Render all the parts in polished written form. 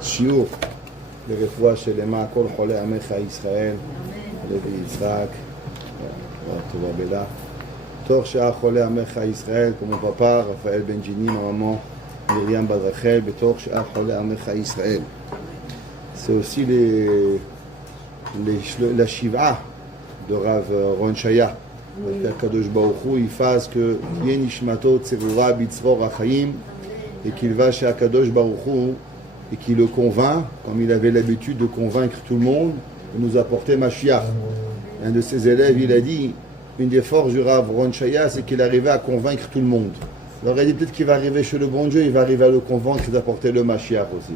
שיעור לרפואה שלמה, כל חולי עמך ישראל, לוי יצחק, טובה בלה. תוך שעה חולי עמך ישראל, כמו פפא, רפאל בן ג'יני, maman, Myriam בת רחל, בתוך שעה חולי עמך ישראל. C'est aussi la shiva de Rav Ron Shaya. Kadosh Baruch Hu, il fasse que Yeh Nishmato Tserura Bitzror Achayim et qu'il va chez Kadosh Baruch Hu et qu'il le convainc, comme il avait l'habitude de convaincre tout le monde, de nous apporter Mashiach. Un de ses élèves, il a dit, une des forces du Rav Ron Shaya, c'est qu'il arrivait à convaincre tout le monde. Alors il a dit peut-être qu'il va arriver chez le bon Dieu, il va arriver à le convaincre d'apporter le Mashiach aussi.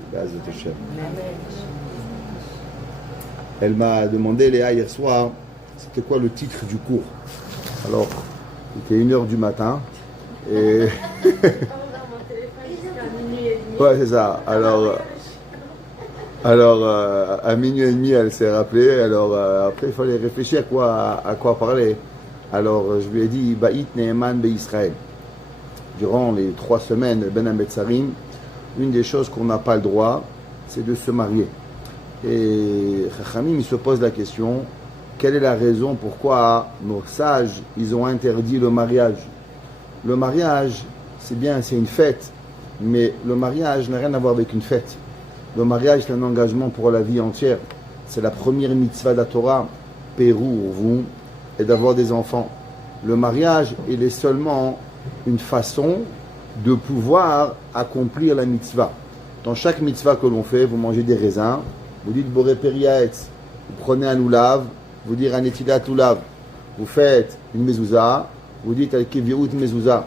Elle m'a demandé, Léa, hier soir, c'était quoi le titre du cours. Alors, il était 1h du matin, et... ouais, c'est ça. Alors à minuit et demi, elle s'est rappelée. Alors, après, il fallait réfléchir à quoi parler. Alors, je lui ai dit, Ba'it Ne'eman Be'Israël. Durant les 3 semaines, Ben Ametzarim, une des choses qu'on n'a pas le droit, c'est de se marier. Et Chachamim, il se pose la question, quelle est la raison pourquoi nos sages, ils ont interdit le mariage? Le mariage, c'est bien, c'est une fête, mais le mariage n'a rien à voir avec une fête. Le mariage, c'est un engagement pour la vie entière. C'est la première mitzvah de la Torah, Pérou, vous, et d'avoir des enfants. Le mariage, il est seulement une façon de pouvoir accomplir la mitzvah. Dans chaque mitzvah que l'on fait, vous mangez des raisins, vous dites Boré Periaetz, vous prenez un loulav, vous dites un etilat loulav, vous faites une mezouza, vous dites al kiviut mezouza.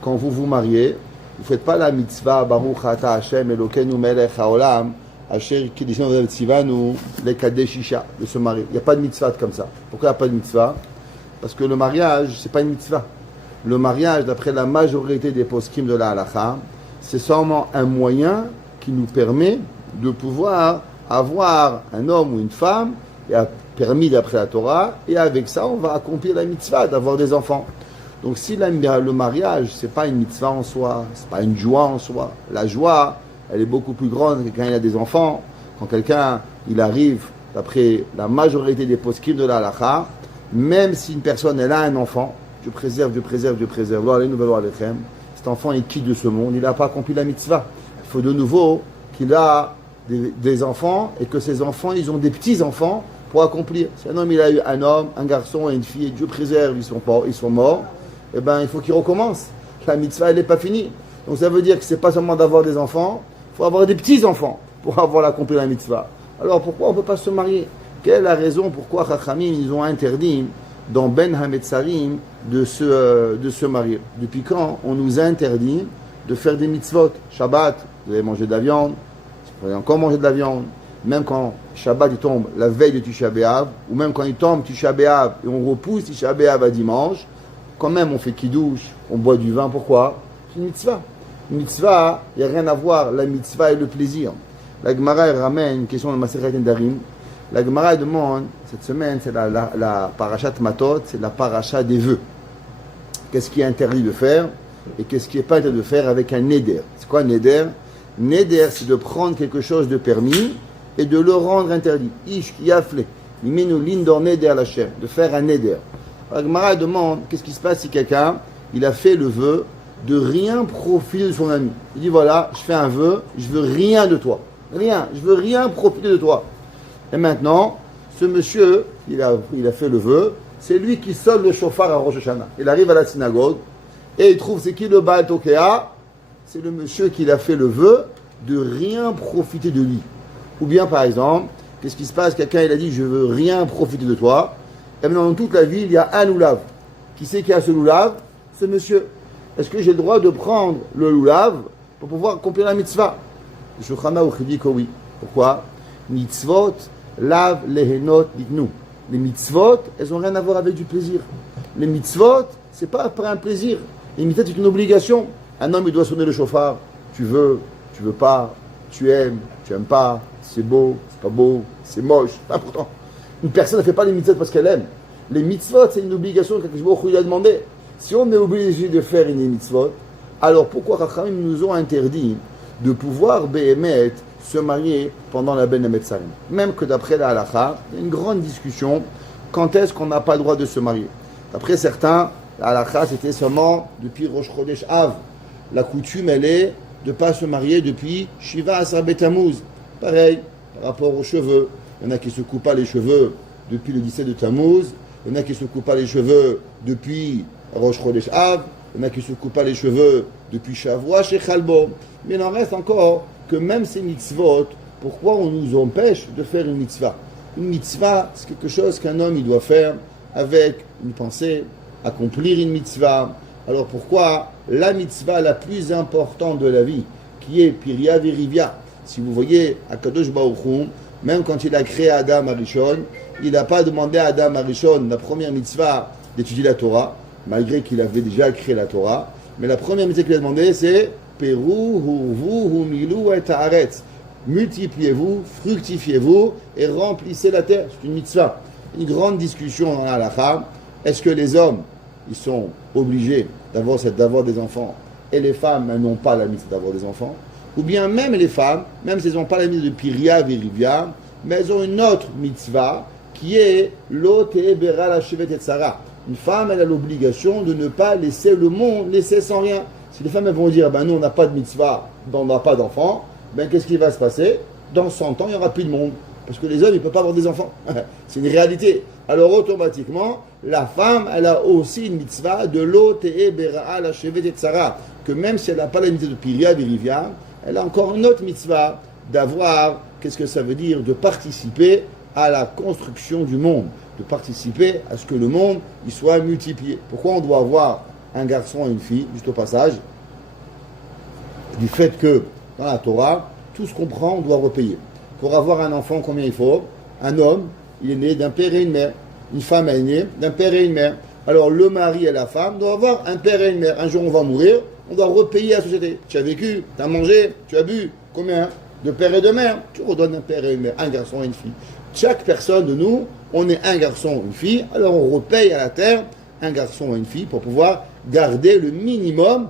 Quand vous vous mariez, vous ne faites pas la mitzvah Baruch Ata Hashem Elokeinu Melech Haolam Asher Kidishanu Tzivanu Lekadeshisha de se marier. Il n'y a pas de mitzvah comme ça. Pourquoi il n'y a pas de mitzvah? Parce que le mariage, ce n'est pas une mitzvah. Le mariage, d'après la majorité des poskim de la halakha, c'est seulement un moyen qui nous permet de pouvoir avoir un homme ou une femme, et a permis d'après la Torah, et avec ça, on va accomplir la mitzvah d'avoir des enfants. Donc si le mariage, c'est pas une mitzvah en soi, c'est pas une joie en soi. La joie, elle est beaucoup plus grande que quand il y a des enfants. Quand quelqu'un, il arrive, d'après la majorité des poskim de la halakha, même si une personne, elle a un enfant, Dieu préserve, Dieu préserve, Dieu préserve. Cet enfant, il quitte de ce monde, il n'a pas accompli la mitzvah. Il faut de nouveau qu'il a des enfants et que ces enfants, ils ont des petits-enfants pour accomplir. Si un homme, il a eu un homme, un garçon et une fille, et Dieu préserve, ils sont morts, eh bien, il faut qu'il recommence. La mitzvah, elle n'est pas finie. Donc ça veut dire que ce n'est pas seulement d'avoir des enfants, il faut avoir des petits-enfants pour avoir accompli la mitzvah. Alors pourquoi on ne peut pas se marier? Quelle est la raison pourquoi Chachamim, ils ont interdit dans Ben Hametzarim de se marier? Depuis quand on nous a interdit de faire des mitzvot? Shabbat, vous allez manger de la viande, vous allez encore manger de la viande, même quand Shabbat il tombe la veille de Tisha B'Av, ou même quand il tombe Tisha B'Av et on repousse Tisha B'Av à dimanche, quand même on fait kiddush, on boit du vin, pourquoi? C'est une mitzvah. Une mitzvah, il n'y a rien à voir, la mitzvah et le plaisir. La Gemara ramène une question de Masechet Nedarim. La Gemara demande, cette semaine, c'est la parashat Matot, c'est la parasha des vœux. Qu'est-ce qui est interdit de faire et qu'est-ce qui n'est pas interdit de faire avec un neder? C'est quoi un neder? Neder, c'est de prendre quelque chose de permis et de le rendre interdit. Ish ki yafle, imenu lindor neder lachem, de faire un neder. La Gemara demande, qu'est-ce qui se passe si quelqu'un, il a fait le vœu de rien profiter de son ami. Il dit voilà, je fais un vœu, je veux rien de toi. Rien, je veux rien profiter de toi. Et maintenant, ce monsieur, il a fait le vœu, c'est lui qui sonne le chauffard à Rosh Hashanah. Il arrive à la synagogue et il trouve c'est qui le Baal Tokea? C'est le monsieur qui a fait le vœu de rien profiter de lui. Ou bien par exemple, qu'est-ce qui se passe? Quelqu'un il a dit je veux rien profiter de toi. Et maintenant dans toute la ville il y a un loulav. Qui c'est qui a ce loulav? Ce monsieur. Est-ce que j'ai le droit de prendre le loulav pour pouvoir accomplir la mitzvah? Le Shulchan Aruch dit que oui. Pourquoi? Mitzvot lav lehenot ditnu. Les mitzvot, elles n'ont rien à voir avec du plaisir. Les mitzvot, c'est pas pour un plaisir. Les mitzvot, c'est une obligation. Un homme, il doit sonner le chauffard. Tu veux pas, tu aimes pas, c'est beau, c'est pas beau, c'est moche, c'est important. Une personne ne fait pas les mitzvot parce qu'elle aime. Les mitzvot, c'est une obligation que Kadosh lui a demandé. Si on est obligé de faire une mitzvot, alors pourquoi Chachamim nous ont interdit de pouvoir béhémet se marier pendant la Ben Hametzarim. Même que d'après la halakha, il y a une grande discussion quand est-ce qu'on n'a pas le droit de se marier. D'après certains, la halakha c'était seulement depuis Rosh Chodesh Av. La coutume elle est de ne pas se marier depuis Shiva Asar Betamuz. Pareil, par rapport aux cheveux. Il y en a qui se coupent pas les cheveux depuis le 17 de Tammuz. Il y en a qui se coupent pas les cheveux depuis Rosh Chodesh Av. Il y en a qui se coupent pas les cheveux depuis Shavua chez Chalbo. Mais il en reste encore que même ces mitzvot, pourquoi on nous empêche de faire une mitzvah? Une mitzvah, c'est quelque chose qu'un homme il doit faire avec une pensée, accomplir une mitzvah. Alors pourquoi la mitzvah la plus importante de la vie, qui est Piria Virivia, si vous voyez, Akadosh Baruch Hu, même quand il a créé Adam Arishon, il n'a pas demandé à Adam Arishon, la première mitzvah, d'étudier la Torah, malgré qu'il avait déjà créé la Torah. Mais la première mitzvah qu'il a demandé, c'est Peru, Hurvu, Humilu et Haaretz. Multipliez-vous, fructifiez-vous et remplissez la terre. C'est une mitzvah. Une grande discussion dans la halakha. Est-ce que les hommes, ils sont obligés d'avoir des enfants et les femmes, elles n'ont pas la mitzvah d'avoir des enfants? Ou bien même les femmes, même si elles n'ont pas la mitzvah de Piria Virivia, mais elles ont une autre mitzvah qui est Lot et Bera la Shevet et Tzara. Une femme, elle a l'obligation de ne pas laisser le monde laisser sans rien. Si les femmes elles vont dire, nous on n'a pas de mitzvah, on n'a pas d'enfants, qu'est-ce qui va se passer? Dans 100 ans, il n'y aura plus de monde. Parce que les hommes, ils ne peuvent pas avoir des enfants. C'est une réalité. Alors automatiquement, la femme, elle a aussi une mitzvah de Lot et Bera la Shevet et Tzara. Que même si elle n'a pas la mitzvah de Piria Virivia, elle a encore une autre mitzvah d'avoir, qu'est-ce que ça veut dire? De participer à la construction du monde, de participer à ce que le monde il soit multiplié. Pourquoi on doit avoir un garçon et une fille? Juste au passage, du fait que dans la Torah, tout ce qu'on prend, on doit repayer. Pour avoir un enfant, combien il faut? Un homme, il est né d'un père et une mère. Une femme est née d'un père et une mère. Alors le mari et la femme doivent avoir un père et une mère. Un jour on va mourir, on doit repayer à la société. Tu as vécu, tu as mangé, tu as bu. Combien? De père et de mère. Tu redonnes un père et une mère, un garçon et une fille. Chaque personne de nous, on est un garçon ou une fille, alors on repaye à la terre un garçon et une fille pour pouvoir garder le minimum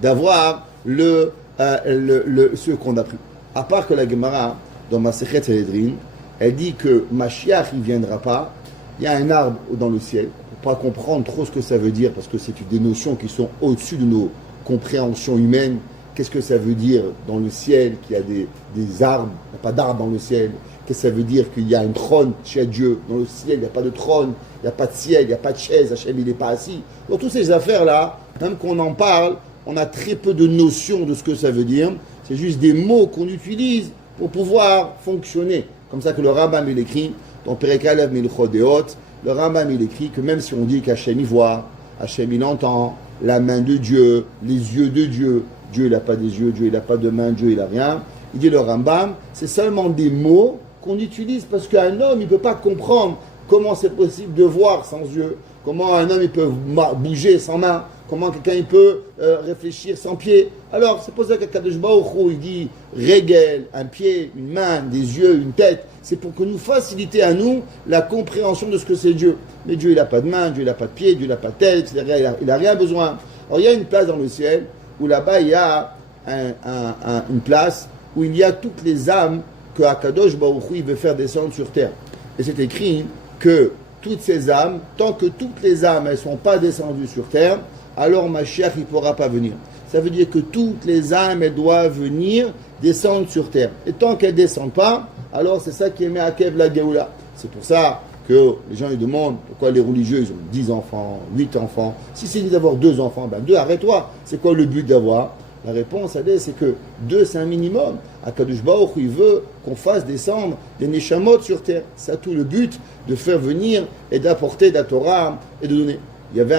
d'avoir ce qu'on a pris. À part que la Gemara, dans Masechet Sanhedrin, elle dit que Mashiach, il ne viendra pas. Il y a un arbre dans le ciel. Pour ne pas comprendre trop ce que ça veut dire, parce que c'est des notions qui sont au-dessus de nos compréhensions humaines. Qu'est-ce que ça veut dire dans le ciel qu'il y a des arbres? Il n'y a pas d'arbres dans le ciel. Qu'est-ce que ça veut dire qu'il y a un trône chez Dieu? Dans le ciel, il n'y a pas de trône, il n'y a pas de ciel, il n'y a pas de chaise, Hachem, il n'est pas assis. Donc, toutes ces affaires-là, même qu'on en parle, on a très peu de notions de ce que ça veut dire. C'est juste des mots qu'on utilise pour pouvoir fonctionner. Comme ça que le Rambam, il écrit, dans Perek Aleph Milchot Deot, le Rambam, il écrit que même si on dit qu'Hachem, il voit, Hachem, il entend, la main de Dieu, les yeux de Dieu, Dieu, il n'a pas des yeux, Dieu, il n'a pas de main, Dieu, il n'a rien. Il dit le Rambam, c'est seulement des mots qu'on utilise parce qu'un homme, il ne peut pas comprendre comment c'est possible de voir sans yeux, comment un homme, il peut bouger sans main, comment quelqu'un, il peut réfléchir sans pied. Alors, c'est pour ça qu'Akadosh Baruch Hu, il dit régel, un pied, une main, des yeux, une tête. C'est pour que nous faciliter à nous la compréhension de ce que c'est Dieu. Mais Dieu, il n'a pas de main, Dieu, il n'a pas de pied, Dieu, il n'a pas de tête, il n'a rien besoin. Alors, il y a une place dans le ciel où là-bas, il y a une place où il y a toutes les âmes que Akadosh Baruch Hu, il veut faire descendre sur terre. Et c'est écrit que toutes ces âmes, tant que toutes les âmes, elles ne sont pas descendues sur terre, alors Mashiach, il ne pourra pas venir. Ça veut dire que toutes les âmes, elles doivent venir descendre sur terre. Et tant qu'elles ne descendent pas, alors c'est ça qui est Me'akev la Géoula. C'est pour ça que les gens ils demandent pourquoi les religieux ils ont 10 enfants, 8 enfants. Si c'est dit d'avoir 2 enfants, 2, arrête-toi. C'est quoi le but d'avoir? La réponse, c'est que 2, c'est un minimum. Akadosh Baruch Hu, il veut qu'on fasse descendre des Neshamot sur terre. C'est tout le but de faire venir et d'apporter de la Torah et de donner. Il y avait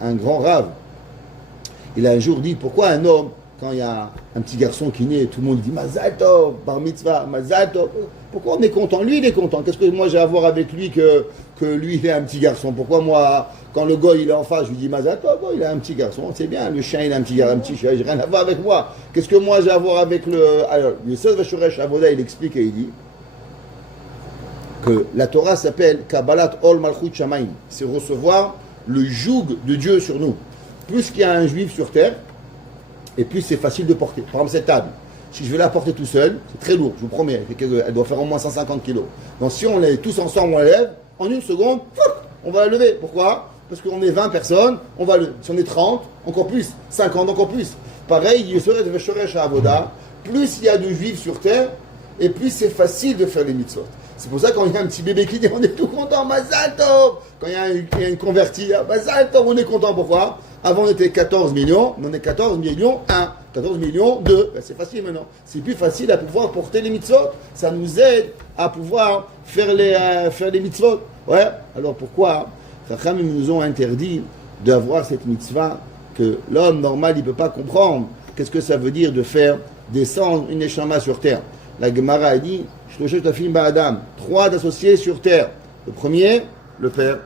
un grand rave. Il a un jour dit, pourquoi un homme, quand il y a un petit garçon qui naît, tout le monde dit Mazal Tov, Bar Mitzvah, Mazal Tov. Pourquoi on est content? Lui, il est content. Qu'est-ce que moi j'ai à voir avec lui que lui, il est un petit garçon? Pourquoi moi, quand le gars il est en face, je lui dis Mazal Tov, oh, il a un petit garçon, c'est bien, le chien il a un petit chien, j'ai rien à voir avec moi. Qu'est-ce que moi j'ai à voir avec le. Alors, le Yosef Vashuresh Avoda, il explique et il dit que la Torah s'appelle Kabbalat Ol Malchut Shamayim. C'est recevoir le joug de Dieu sur nous. Plus qu'il y a un juif sur terre, et plus c'est facile de porter. Par exemple, cette table. Si je vais la porter tout seul, c'est très lourd, je vous promets. Elle doit faire au moins 150 kilos. Donc si on lève tous ensemble, on la lève, en une seconde, on va la lever. Pourquoi? Parce qu'on est 20 personnes, on va le. Si on est 30, encore plus. 50, encore plus. Pareil, il serait de Shoresh Avoda. Plus il y a de juifs sur terre, et plus c'est facile de faire les mitzvot. C'est pour ça que quand il y a un petit bébé qui dit on est tout content, Mazal Tov. Quand il y a une convertie, Mazal Tov, on est content. Pourquoi? Avant on était 14 millions, on est 14 millions 1, 14 millions 2. Ben, c'est facile maintenant. C'est plus facile à pouvoir porter les mitzvot. Ça nous aide à pouvoir faire les mitzvot. Ouais. Alors pourquoi Chacham nous ont interdit d'avoir cette mitzvah que l'homme normal il ne peut pas comprendre. Qu'est-ce que ça veut dire de faire descendre une neshama sur terre? La Gemara a dit Adam, 3 associés sur terre. Le premier, le père.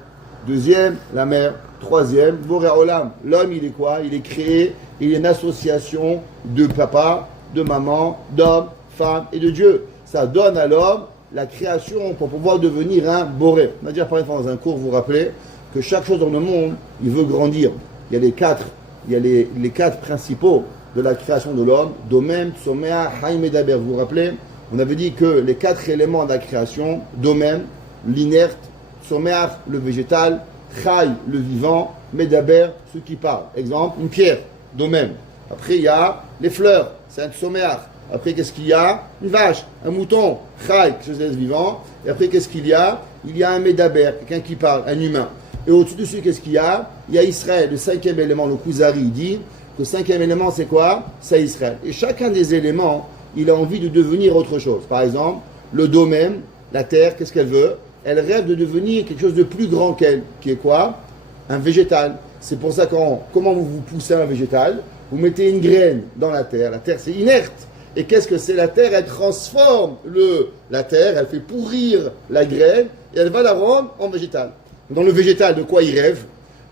Deuxième, la mère. Troisième, Boré Olam. L'homme, il est quoi? Il est créé, il est une association de papa, de maman, d'homme, femme et de Dieu. Ça donne à l'homme la création pour pouvoir devenir un Boré. On a déjà parlé dans un cours, vous vous rappelez, que chaque chose dans le monde, il veut grandir. Il y a les quatre principaux de la création de l'homme, Domem, Tsomea, Haïm et Daber. Vous vous rappelez? On avait dit que les 4 éléments de la création, Domem, l'inerte, Tsomea, le végétal, Chai, le vivant, Medaber, ceux qui parlent. Exemple, une pierre, Domem. Après, il y a les fleurs, c'est un Tsomea. Après, qu'est-ce qu'il y a? Une vache, un mouton, Chai, quelque chose de vivant. Et après, qu'est-ce qu'il y a? Il y a un Medaber, quelqu'un qui parle, un humain. Et au-dessus dessus, qu'est-ce qu'il y a? Il y a Israël, le 5e élément, le Kuzari, il dit que le 5e élément, c'est quoi? C'est Israël. Et chacun des éléments, il a envie de devenir autre chose. Par exemple, le domaine, la terre, qu'est-ce qu'elle veut? Elle rêve de devenir quelque chose de plus grand qu'elle, qui est quoi? Un végétal. C'est pour ça comment vous poussez un végétal? Vous mettez une graine dans la terre c'est inerte. Et qu'est-ce que c'est la terre? Elle transforme la terre, elle fait pourrir la graine et elle va la rendre en végétal. Dans le végétal, de quoi il rêve?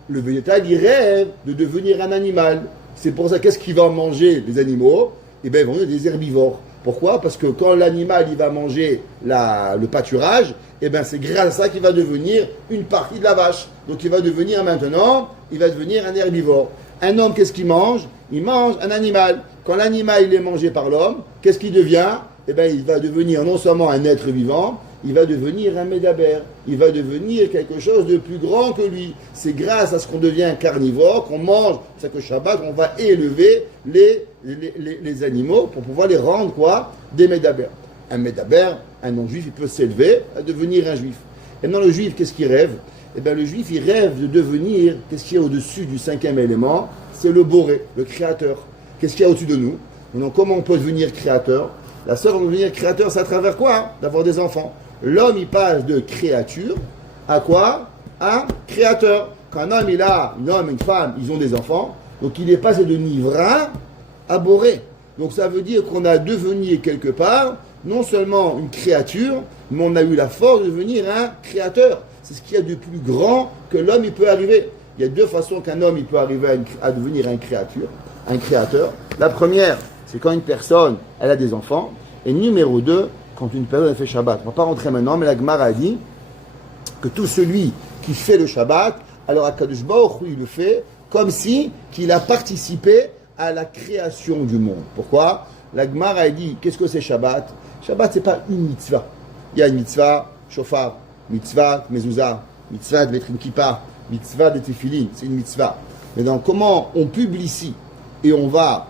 Le végétal, il rêve de devenir un animal. C'est pour ça, qu'est-ce qu'il va manger les animaux? Eh bien, ils vont manger des herbivores. Pourquoi? Parce que quand l'animal, il va manger le pâturage, eh bien, c'est grâce à ça qu'il va devenir une partie de la vache. Donc, il va devenir un herbivore. Un homme, qu'est-ce qu'il mange? Il mange un animal. Quand l'animal, il est mangé par l'homme, qu'est-ce qu'il devient? Eh bien, il va devenir non seulement un être vivant, il va devenir un médaber, il va devenir quelque chose de plus grand que lui. C'est grâce à ce qu'on devient carnivore, qu'on mange, c'est que Shabbat, on va élever les animaux pour pouvoir les rendre quoi? Des médaber. Un médaber, un non-juif, il peut s'élever à devenir un juif. Et maintenant, le juif, qu'est-ce qu'il rêve? Eh bien, le juif, il rêve de devenir, qu'est-ce qu'il y a au-dessus du 5e élément? C'est le boré, le créateur. Qu'est-ce qu'il y a au-dessus de nous? Donc, comment on peut devenir créateur? La seule façon de devenir créateur, c'est à travers quoi? D'avoir des enfants. L'homme, il passe de créature à quoi? À créateur. Quand un homme, une femme, ils ont des enfants, donc il est passé de nivra à boré. Donc ça veut dire qu'on a devenu quelque part, non seulement une créature, mais on a eu la force de devenir un créateur. C'est ce qu'il y a de plus grand que l'homme, il peut arriver. Il y a 2 façons qu'un homme, il peut arriver à devenir un créateur. La première, c'est quand une personne, elle a des enfants. Et numéro 2, quand une personne a fait Shabbat. On ne va pas rentrer maintenant, mais la Gemara a dit que tout celui qui fait le Shabbat, alors Akadosh Baruch Hu, il le fait comme si qu'il a participé à la création du monde. Pourquoi? La Gemara a dit, qu'est-ce que c'est Shabbat? Shabbat, ce n'est pas une mitzvah. Il y a une mitzvah, shofar, mitzvah, mezuzah, mitzvah de mettre une kippa, mitzvah de tefillin, c'est une mitzvah. Mais donc, comment on publie et on va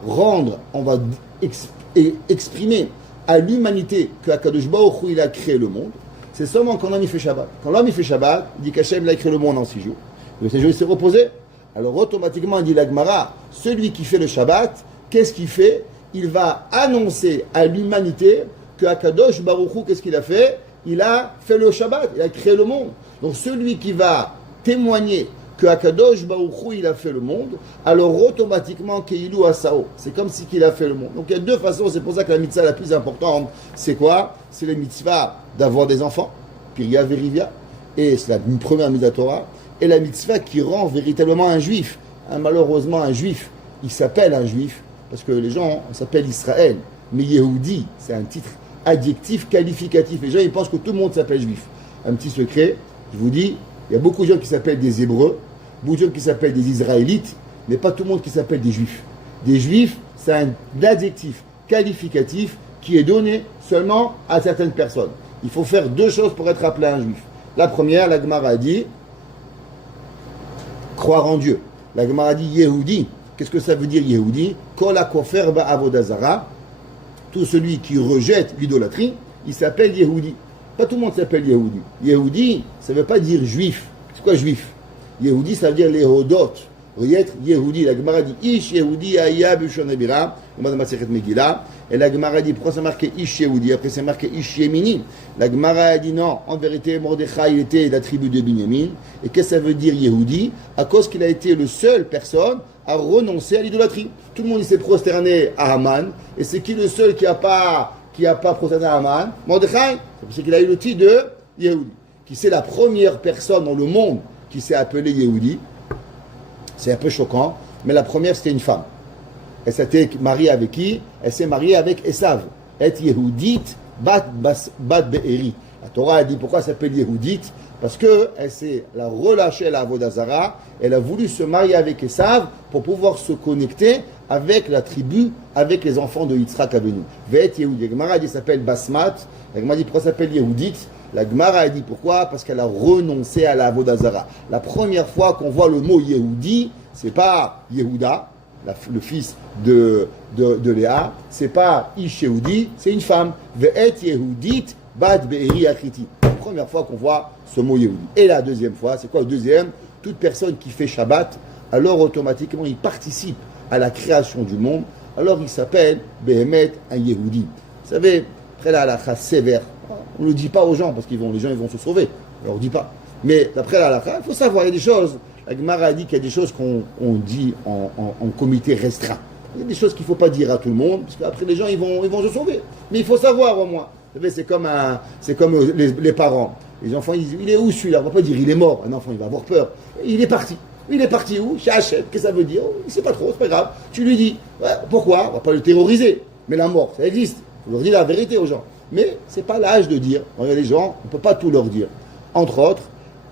exprimer à l'humanité que Akadosh Baruch Hu, il a créé le monde, c'est seulement quand l'homme il fait Shabbat. Quand l'homme il fait Shabbat, il dit qu'Hachem a créé le monde en 6 jours. Le 7 jours il s'est reposé. Alors automatiquement, il dit la Gemara, celui qui fait le Shabbat, qu'est-ce qu'il fait? Il va annoncer à l'humanité que Akadosh Baruch Hu, qu'est-ce qu'il a fait? Il a fait le Shabbat, il a créé le monde. Donc celui qui va témoigner que Akadosh Baruch Hu, il a fait le monde, alors automatiquement Keilu Asao, c'est comme si qu'il a fait le monde. Donc il y a 2 façons, c'est pour ça que la mitzvah la plus importante, c'est quoi? C'est la mitzvah d'avoir des enfants, Piria Verivia, et c'est la première mitzvah Torah, et la mitzvah qui rend véritablement un juif. Malheureusement, un juif, il s'appelle un juif, parce que les gens s'appellent Israël, mais Yehudi, c'est un titre adjectif qualificatif. Les gens, ils pensent que tout le monde s'appelle juif. Un petit secret, je vous dis, il y a beaucoup de gens qui s'appellent des Hébreux, beaucoup de gens qui s'appellent des Israélites, mais pas tout le monde qui s'appelle des Juifs. Des Juifs, c'est un adjectif. qualificatif qui est donné seulement à certaines personnes. Il faut faire deux choses pour être appelé un juif. La première, la Gemara dit croire en Dieu. La Gemara dit Yehudi. Qu'est-ce que ça veut dire Yehudi? Kol hakofer ba'avodazara. Tout celui qui rejette l'idolâtrie, il s'appelle Yehudi. Pas tout le monde s'appelle Yehudi. Yehudi, ça ne veut pas dire juif. C'est quoi juif? Yehudi, ça veut dire les hodot. Voyez, Yehudi, la Gemara dit Ish Yehudi Aya Bishon Ebira, dans Masechet Megillah. Et la Gemara dit pourquoi c'est marqué Ish Yehudi, après c'est marqué Ish Yemini. La Gemara a dit non, en vérité, Mordechai, il était de la tribu de Binyamin. Et qu'est-ce que ça veut dire Yehudi? À cause qu'il a été le seul personne à renoncer à l'idolâtrie. Tout le monde s'est prosterné à Haman. Et c'est qui le seul qui a pas prosterné à Haman? Mordechai. C'est parce qu'il a eu le titre de Yehudi. Qui c'est la première personne dans le monde qui s'est appelée Yehudi. C'est un peu choquant, mais la première c'était une femme. Elle s'était mariée avec qui? Elle s'est mariée avec Esav. Et Yehudit bat Be'eri. La Torah a dit pourquoi elle s'appelle Yehudit? Parce qu'elle s'est relâchée à la Avodazara. Elle a voulu se marier avec Esav pour pouvoir se connecter avec la tribu, avec les enfants de Yitzhak Avenu. Ve'et Yehudi. La Gemara dit s'appelle Basmat. La Gemara dit pourquoi elle s'appelle Yehudit? La Gemara a dit pourquoi? Parce qu'elle a renoncé à la Avodazara. La première fois qu'on voit le mot Yehudi, c'est pas Yehuda, le fils de Léa, c'est pas Ish Yehudi, c'est une femme. Ve'et Yehudit bat Be'eri Achiti. La première fois qu'on voit ce mot Yehudi. Et la deuxième fois, c'est quoi le deuxième? Toute personne qui fait Shabbat, alors automatiquement il participe à la création du monde, alors il s'appelle Behemet un Yehudi. Vous savez, après la halakha sévère, on ne le dit pas aux gens parce que les gens ils vont se sauver. On ne leur dit pas. Mais d'après la halakha, il faut savoir, il y a des choses. La Gemara a dit qu'il y a des choses qu'on dit en comité restreint. Il y a des choses qu'il ne faut pas dire à tout le monde parce qu'après les gens ils vont se sauver. Mais il faut savoir au moins. Vous savez, c'est comme les parents. Les enfants ils disent il est où celui-là? On ne va pas dire il est mort. Un enfant il va avoir peur. Il est parti. Il est parti où? Chez Hachem. Qu'est-ce que ça veut dire? Il ne sait pas trop, c'est pas grave. Tu lui dis ouais, pourquoi? On ne va pas le terroriser. Mais la mort, ça existe. On leur dit la vérité aux gens. Mais ce n'est pas l'âge de dire. Les gens, on ne peut pas tout leur dire. Entre autres,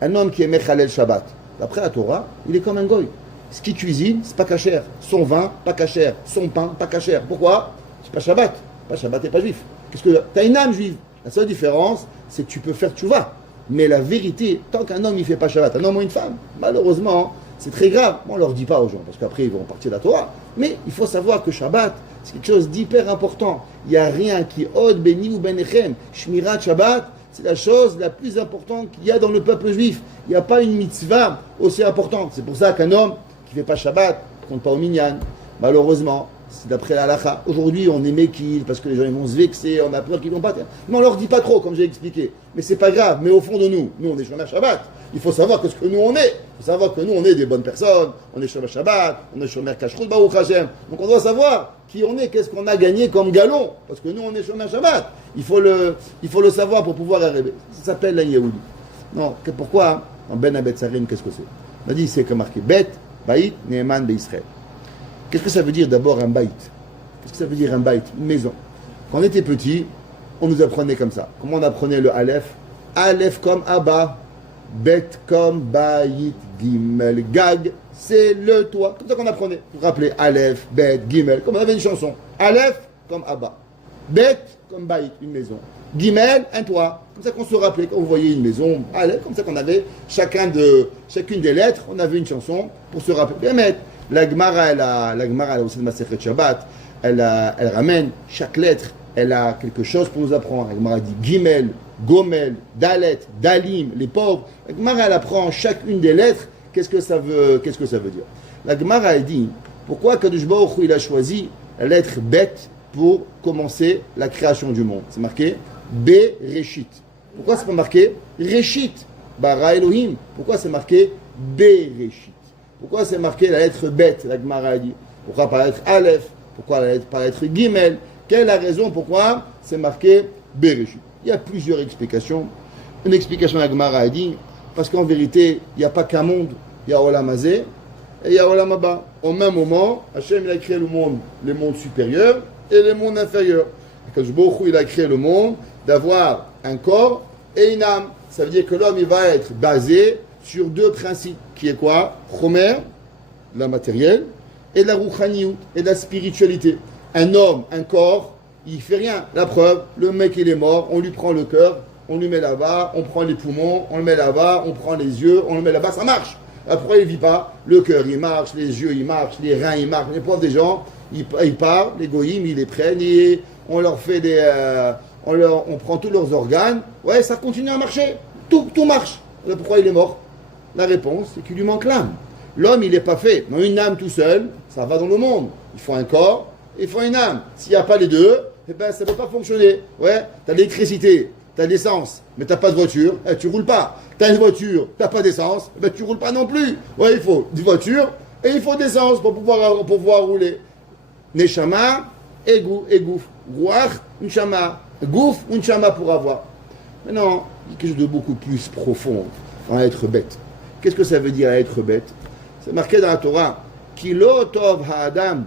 un homme qui est Mechalel Shabbat, d'après la Torah, il est comme un goy. Ce qu'il cuisine, c'est pas cachère. Son vin, pas cachère. Son pain, pas cachère. Pourquoi? C'est pas Shabbat. Pas Shabbat et pas juif. Qu'est-ce que t'as une âme juive? La seule différence, c'est que tu peux faire tchouva. Mais la vérité, tant qu'un homme il fait pas Shabbat, un homme ou une femme, malheureusement, c'est très grave. Moi, on leur dit pas aux gens, parce qu'après ils vont partir de la Torah. Mais il faut savoir que Shabbat, c'est quelque chose d'hyper important. Il n'y a rien qui od beni ou benechem. Shmirat Shabbat, c'est la chose la plus importante qu'il y a dans le peuple juif. Il n'y a pas une mitzvah aussi importante. C'est pour ça qu'un homme qui ne fait pas Shabbat ne compte pas au minyan. Malheureusement, c'est d'après la halakha. Aujourd'hui, on est méquille parce que les gens ils vont se vexer, on a peur qu'ils ne vont pas. Mais on ne leur dit pas trop, comme j'ai expliqué. Mais c'est pas grave. Mais au fond de nous, on est Shomer Shabbat. Il faut savoir que ce que nous on est. Il faut savoir que nous on est des bonnes personnes. On est Shomer Shabbat, on est Shomer Kashrut Baruch Hashem. Donc on doit savoir qui on est, qu'est-ce qu'on a gagné comme galon. Parce que nous on est Shomer Shabbat. Il faut le savoir pour pouvoir arriver. Ça s'appelle la Yehudi. Non, pourquoi en Ben Abetzarim, qu'est-ce que c'est? On a dit c'est comme marqué Bet, Baït, Neeman, Israël. Qu'est-ce que ça veut dire d'abord un baït? Qu'est-ce que ça veut dire un baït? Une maison. Quand on était petit, on nous apprenait comme ça. Comment on apprenait le Aleph? Aleph comme Abba, Bet comme Baït, Gimel, Gag, c'est le toit. Comme ça qu'on apprenait. Vous vous rappelez Aleph, Bet, Gimel, comme on avait une chanson. Aleph comme Abba, Bet comme Baït, une maison. Gimel, un toit. Comme ça qu'on se rappelait quand vous voyez une maison. Aleph, comme ça qu'on avait chacune des lettres, on avait une chanson pour se rappeler. Bien mettre. La Gemara, elle aussi de Masechet Shabbat, elle ramène chaque lettre, elle a quelque chose pour nous apprendre. La Gemara dit Gimel, Gomel, Dalet, Dalim, les pauvres. La Gemara, elle apprend chacune des lettres, qu'est-ce que ça veut dire. La Gemara, elle dit, pourquoi Kadosh Baruch Hu, il a choisi la lettre Bet pour commencer la création du monde? C'est marqué Bereshit. Pourquoi c'est pas marqué Reshit, Bara Elohim? Pourquoi c'est marqué Bereshit? Pourquoi c'est marqué la lettre Bet, la Gemara a dit? Pourquoi pas la lettre Aleph? Pourquoi pas la lettre Gimel? Quelle est la raison pourquoi c'est marqué Bereshit? Il y a plusieurs explications. Une explication, la Gemara a dit, parce qu'en vérité, il n'y a pas qu'un monde. Il y a Olam Hazé et il y a Olam Haba. Au même moment, Hachem il a créé le monde, les mondes supérieurs et les mondes inférieurs. Quand il a créé le monde d'avoir un corps et une âme. Ça veut dire que l'homme il va être basé sur deux principes, qui est quoi? Chomer, la matérielle, et la rouchaniout, et la spiritualité. Un homme, un corps, il fait rien. La preuve, le mec il est mort, on lui prend le cœur, on lui met là-bas, on prend les poumons, on le met là-bas, on prend les yeux, on le met là-bas, ça marche. Après, il ne vit pas. Le cœur, il marche, les yeux, ils marchent, les reins, ils marchent. Les pauvres des gens, ils partent, les goïms, ils les prennent, et on leur fait on prend tous leurs organes. Ouais, ça continue à marcher. Tout marche. Alors pourquoi il est mort? La réponse, c'est qu'il lui manque l'âme. L'homme, il n'est pas fait. Non, une âme tout seul, ça va dans le monde. Il faut un corps, il faut une âme. S'il n'y a pas les deux, eh ben, ça ne peut pas fonctionner. Ouais, tu as l'électricité, tu as l'essence, mais tu n'as pas de voiture, tu ne roules pas. Tu as une voiture, tu n'as pas d'essence, ben, tu ne roules pas non plus. Ouais, il faut une voiture et il faut d'essence pour pouvoir rouler. Neshama et gouf. Ruach, neshama. Gouf, neshama pour avoir. Maintenant, il y a quelque chose de beaucoup plus profond en être bête. Qu'est-ce que ça veut dire être bête? C'est marqué dans la Torah, Kilo tov ha'adam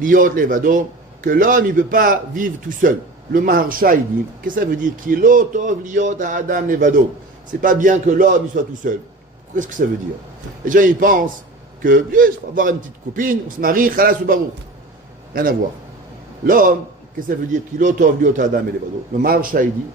liot levado, que l'homme il ne peut pas vivre tout seul. Le Maharsha il dit, qu'est-ce que ça veut dire? Kilo tov liot ha'adam levado. C'est pas bien que l'homme il soit tout seul. Qu'est-ce que ça veut dire? Les gens ils pensent que, on va avoir une petite copine, on se marie, khalas ou baruch. Rien à voir. L'homme, qu'est-ce que ça veut dire? Kilo tov liot ha'adam levado. Le Maharsha il dit,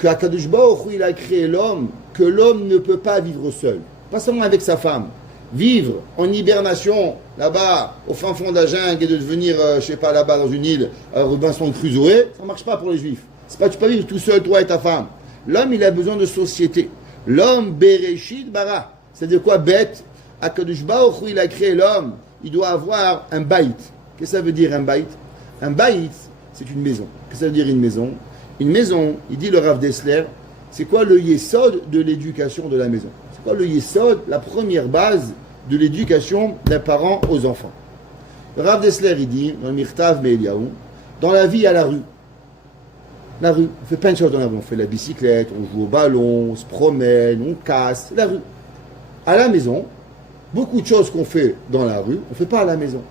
qu'Akadosh Baruch Hu, il a créé l'homme, que l'homme ne peut pas vivre seul. Pas seulement avec sa femme. Vivre en hibernation, là-bas, au fin fond de la jungle, et de devenir, je sais pas, là-bas, dans une île, Robinson Crusoe, ça ne marche pas pour les juifs. C'est pas, tu peux pas vivre tout seul, toi et ta femme. L'homme, il a besoin de société. L'homme, Bereshit Bara. C'est-à-dire quoi, bête? Akadosh Baruch Hu, il a créé l'homme, il doit avoir un baït. Qu'est-ce que ça veut dire, un baït? Un baït, c'est une maison. Qu'est-ce que ça veut dire, une maison? Une maison, il dit le Rav Dessler, c'est quoi le yesod de l'éducation de la maison? C'est quoi le yesod, la première base de l'éducation d'un parent aux enfants? Le Rav Dessler, il dit, dans le Mirtav Me'eliaou, dans la vie à la rue, on fait plein de choses dans la rue. On fait la bicyclette, on joue au ballon, on se promène, on casse, la rue. À la maison, beaucoup de choses qu'on fait dans la rue, on ne fait pas à la maison.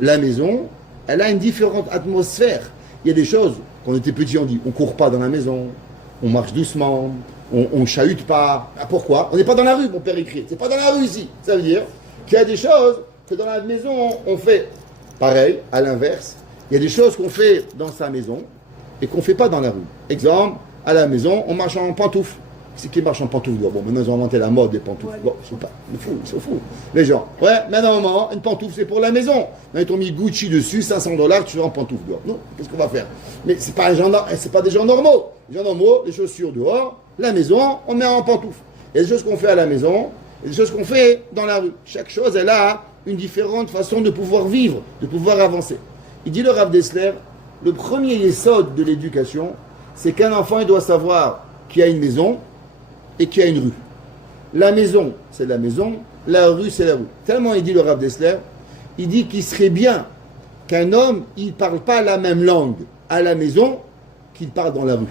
La maison, elle a une différente atmosphère. Il y a des choses, quand on était petit, on dit, on ne court pas dans la maison, on marche doucement, on ne chahute pas. Ah, pourquoi? On n'est pas dans la rue, mon père écrit. C'est pas dans la rue ici. Ça veut dire qu'il y a des choses que dans la maison, on fait pareil, à l'inverse. Il y a des choses qu'on fait dans sa maison et qu'on ne fait pas dans la rue. Exemple, à la maison, on marche en pantoufles. C'est qui marche en pantoufles? Bon, maintenant ils ont inventé la mode des pantoufles. Bon, ils sont fous. Les gens. Ouais, mais à un moment, une pantoufle c'est pour la maison. Là, ils t'ont mis Gucci dessus, $500, tu vas en pantoufle dehors. Non, qu'est-ce qu'on va faire? Mais c'est pas des gens normaux. Les gens normaux, les chaussures dehors, la maison, on met en pantoufle. Il y a des choses qu'on fait à la maison, il y a des choses qu'on fait dans la rue. Chaque chose, elle a une différente façon de pouvoir vivre, de pouvoir avancer. Il dit le Rav Dessler, le premier yesod de l'éducation, c'est qu'un enfant il doit savoir qu'il y a une maison et qu'il y a une rue. La maison, c'est la maison, la rue, c'est la rue. Tellement il dit le Rav Dessler, il dit qu'il serait bien qu'un homme, il ne parle pas la même langue à la maison qu'il parle dans la rue.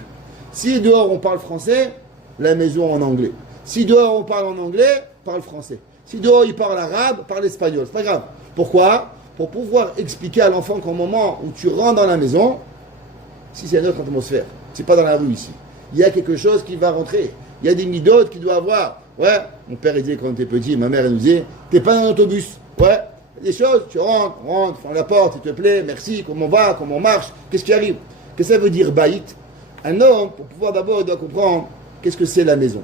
Si dehors on parle français, la maison en anglais. Si dehors on parle en anglais, parle français. Si dehors il parle arabe, parle espagnol. C'est pas grave. Pourquoi? Pour pouvoir expliquer à l'enfant qu'au moment où tu rentres dans la maison, si c'est une autre atmosphère, c'est pas dans la rue ici. Il y a quelque chose qui va rentrer. Il y a des midotes qu'il doit avoir. Ouais, mon père il disait quand on était petit, ma mère elle nous disait, t'es pas dans l'autobus. Ouais, des choses, tu rentres, ferme la porte, s'il te plaît, merci, comment on va, comment on marche, qu'est-ce qui arrive? Qu'est-ce que ça veut dire baït? Un homme, pour pouvoir d'abord, il doit comprendre qu'est-ce que c'est la maison.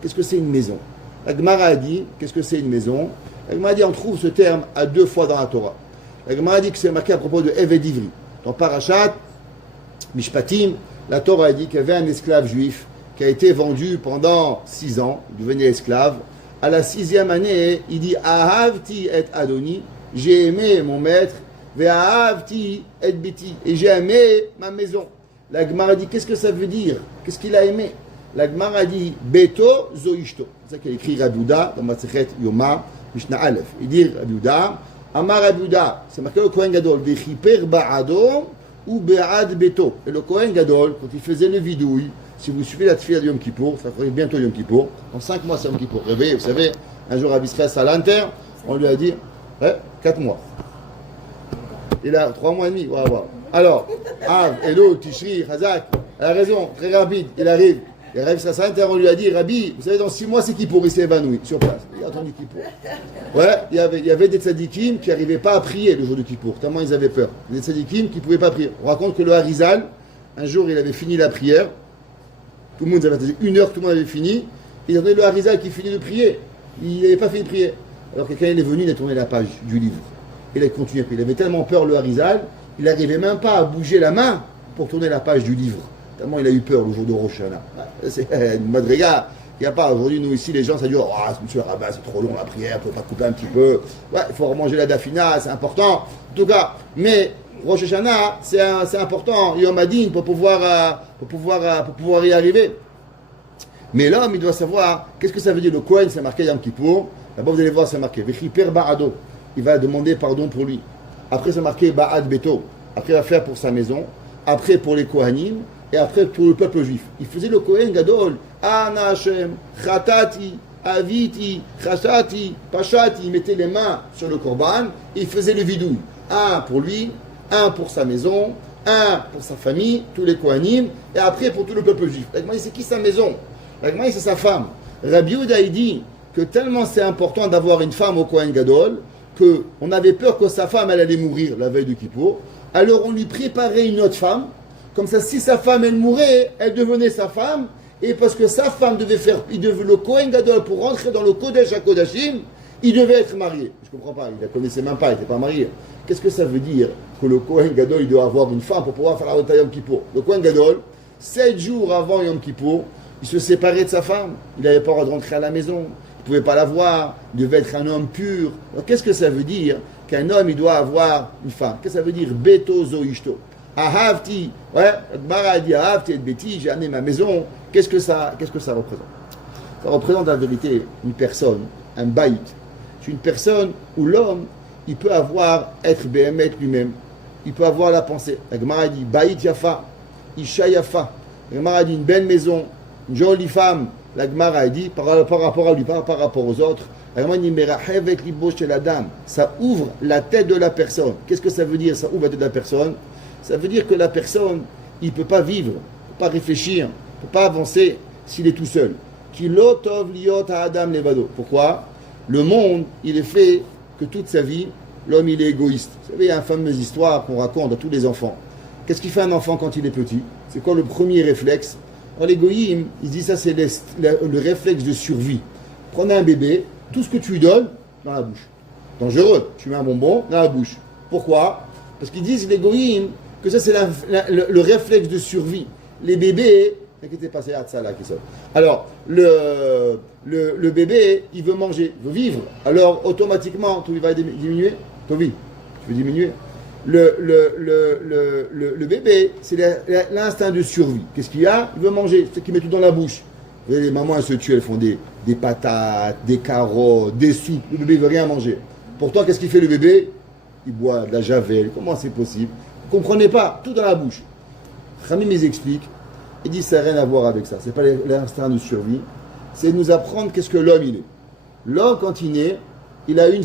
Qu'est-ce que c'est une maison? La Gemara a dit, qu'est-ce que c'est une maison? La Gemara a dit, on trouve ce terme à 2 fois dans la Torah. La Gemara a dit que c'est marqué à propos de Eved Ivri. Dans Parashat, Mishpatim, la Torah a dit qu'il y avait un esclave juif qui a été vendu pendant 6 ans, il devenait esclave. À la 6e année, il dit Ahavti et Adoni, j'ai aimé mon maître, Ve'ahavti et Biti, et j'ai aimé ma maison. La Gemara dit qu'est-ce que ça veut dire? Qu'est-ce qu'il a aimé? La Gemara dit Beto Zoishto. C'est ça qu'il a écrit Rabbi Yehuda dans Masechet Yoma, Mishnah Aleph. Il dit Rabbi Yehuda, Amar Rabbi Yehuda, c'est marqué le Kohen Gadol, Vechiper Ba'ado ou Be'ad Beto. Et le Kohen Gadol, quand il faisait le vidouille, si vous suivez la tefila de Yom Kippour, ça arrive bientôt Yom Kippour, en 5 mois c'est Yom Kippour. Réveillez, vous savez, un jour Rabbi Stress à l'Inter, on lui a dit 4 mois. Il a 3 mois et demi, wow. Alors, Av, Elul, Tishri, Chazak, elle a raison, très rapide, il arrive. Il arrive à l'Inter, on lui a dit, Rabbi, vous savez, dans 6 mois c'est Kippour, il s'est évanoui sur place. Qui a attendu Kippour? Ouais, il y avait des tzadikim qui n'arrivaient pas à prier le jour de Kippour, tellement ils avaient peur. Des tzadikim qui ne pouvaient pas prier. On raconte que le Harizal, un jour, il avait fini la prière. Tout le monde avait attendu 1 heure, tout le monde avait fini. Il avait le Harizal qui finit de prier. Il n'avait pas fini de prier. Alors que quand il est venu, il a tourné la page du livre. Il a continué à prier. Il avait tellement peur, le Harizal, il n'arrivait même pas à bouger la main pour tourner la page du livre. Tellement il a eu peur le jour de Rosh Hashanah. C'est une madriga. Il n'y a pas, aujourd'hui, nous ici, les gens, ça dit, oh, monsieur le rabbin, c'est trop long la prière, il ne faut pas couper un petit peu. Ouais, il faut remanger la dafina, c'est important. En tout cas, mais Rosh Hashanah, c'est important, Yom Adin, pour pouvoir y arriver. Mais l'homme, il doit savoir, qu'est-ce que ça veut dire? Le Kohen, c'est marqué Yom Kippour. D'abord, vous allez voir, c'est marqué Vechiper Ba'ado. Il va demander pardon pour lui. Après, c'est marqué Ba'ad Beto. Après, il va faire pour sa maison. Après, pour les Kohanim. Et après, pour le peuple juif. Il faisait le Kohen Gadol. Ana Hashem, Khatati, Aviti, Khashati, Pashati. Il mettait les mains sur le Korban. Et il faisait le vidouille. Un pour lui, un pour sa maison, un pour sa famille, tous les Kohanim. Et après, pour tout le peuple juif. C'est qui sa maison? C'est sa femme. Rabbi Yehuda, il dit que tellement c'est important d'avoir une femme au Kohen Gadol, qu'on avait peur que sa femme elle allait mourir la veille de Kippour. Alors on lui préparait une autre femme. Comme ça, si sa femme elle mourait, elle devenait sa femme. Et parce que sa femme devait faire, le Kohen Gadol, pour rentrer dans le Kodesh HaKodashim, il devait être marié. Je ne comprends pas, il ne la connaissait même pas, il n'était pas marié. Qu'est-ce que ça veut dire que le Kohen Gadol il doit avoir une femme pour pouvoir faire la retraite Yom Kippour? Le Kohen Gadol, 7 jours avant Yom Kippour, il se séparait de sa femme. Il n'avait pas le droit de rentrer à la maison. Il ne pouvait pas la voir. Il devait être un homme pur. Alors, qu'est-ce que ça veut dire qu'un homme, il doit avoir une femme? Qu'est-ce que ça veut dire? Beto zo ishto. Ahavti. Ouais, Gmara dit Ahavti et Beti, j'ai amené ma maison. Qu'est-ce que ça représente? Ça représente en vérité une personne, un baït. C'est une personne où l'homme, il peut être Béhémet lui-même. Il peut avoir la pensée. La Gmara dit Baït Yafa, Isha Yafa. La Gmara dit une belle maison. Une jolie femme, la Gemara a dit, par rapport à lui, par rapport aux autres, la Gemara dit, chez la dame, ça ouvre la tête de la personne. Qu'est-ce que ça veut dire, ça ouvre la tête de la personne? Ça veut dire que la personne, il ne peut pas vivre, il ne peut pas réfléchir, il ne peut pas avancer s'il est tout seul. Pourquoi? Le monde, il est fait que toute sa vie, l'homme, il est égoïste. Vous savez, il y a une fameuse histoire qu'on raconte à tous les enfants. Qu'est-ce qu'il fait un enfant quand il est petit? C'est quoi le premier réflexe? Alors les goyim, ils disent ça, c'est le réflexe de survie. Prenez un bébé, tout ce que tu lui donnes, dans la bouche. Dangereux, tu mets un bonbon dans la bouche. Pourquoi? Parce qu'ils disent, les goyim, que ça c'est le réflexe de survie. Les bébés, n'inquiétez pas, c'est Hatzala qui sort. Alors, le bébé, il veut manger, il veut vivre. Alors, automatiquement, tout va diminuer. Tovi, tu veux diminuer? Le bébé, c'est l'instinct de survie. Qu'est-ce qu'il y a? Il veut manger, c'est qu'il met tout dans la bouche. Vous voyez, les mamans, elles se tuent, elles font des patates, des carottes, des soupes. Le bébé ne veut rien manger. Pourtant, qu'est-ce qu'il fait le bébé? Il boit de la javel. Comment c'est possible? Vous ne comprenez pas, tout dans la bouche. Khamim les explique. Il dit ça n'a rien à voir avec ça. Ce n'est pas l'instinct de survie. C'est de nous apprendre qu'est-ce que l'homme il est. L'homme, quand il naît, il a une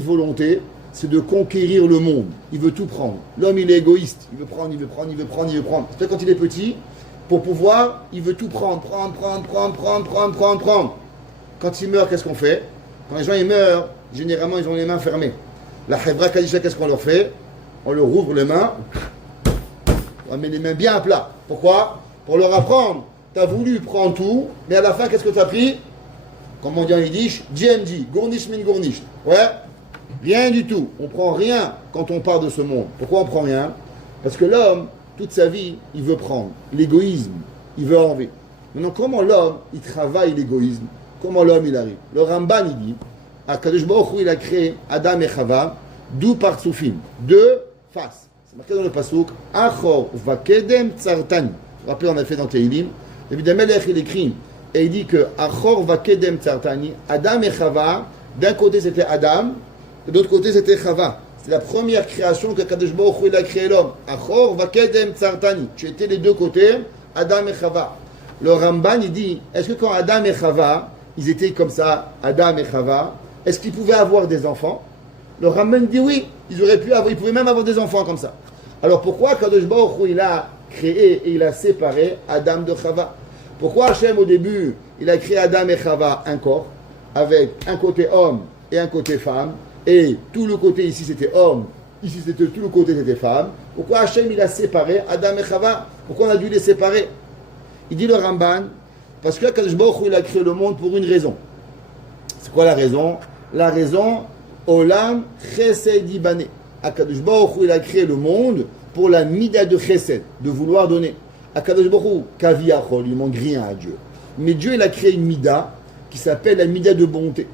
volonté. C'est de conquérir le monde. Il veut tout prendre. L'homme, il est égoïste. Il veut prendre. C'est quand il est petit, pour pouvoir, il veut tout prendre. Quand il meurt, qu'est-ce qu'on fait? Quand les gens ils meurent, généralement, ils ont les mains fermées. La Hevra Kadisha, qu'est-ce qu'on leur fait? On leur ouvre les mains. On met les mains bien à plat. Pourquoi? Pour leur apprendre. Tu as voulu prendre tout, mais à la fin, qu'est-ce que tu as pris? Comme on dit en yiddish, GMG, gournish min gournish. Ouais? Rien du tout. On ne prend rien quand on part de ce monde. Pourquoi on ne prend rien? Parce que l'homme, toute sa vie, il veut prendre. L'égoïsme, il veut enlever. Maintenant, comment l'homme, il travaille l'égoïsme? Comment l'homme, il arrive? Le Ramban, il dit, Akadosh Baruch Hu, il a créé Adam et Chava, d'où partsufim, deux faces. C'est marqué dans le pasuk, Achor vakedem tsartani. Vous vous rappelez, on a fait dans Teilim. Évidemment, il écrit, et il dit que Achor vakedem tsartani, Adam et Chava, d'un côté c'était Adam, de l'autre côté, c'était Chava. C'est la première création que Kadosh Baruch Hu a créé l'homme. Achor vakedem tsartani. Tu étais les deux côtés, Adam et Chava. Le Ramban, il dit, est-ce que quand Adam et Chava, ils étaient comme ça, Adam et Chava, est-ce qu'ils pouvaient avoir des enfants? Le Ramban dit oui, ils pouvaient même avoir des enfants comme ça. Alors pourquoi Kadosh Baruch Hu, il a créé et il a séparé Adam de Chava? Pourquoi Hachem, au début, il a créé Adam et Chava un corps? avec un côté homme et un côté femme, et tout le côté ici c'était homme, ici c'était tout le côté c'était femme, pourquoi Hachem il a séparé Adam et Chava? Pourquoi on a dû les séparer? Il dit le Ramban, parce que Kadosh Baruch Hu, il a créé le monde pour une raison. C'est quoi la raison? La raison, Olam Chesed Ibane. Akadosh Baruch Hu, il a créé le monde pour la mida de Chesed, de vouloir donner. Akadosh Baruch Hu, Kaviyachol, il ne manque rien à Dieu. Mais Dieu, il a créé une mida qui s'appelle la mida de bonté.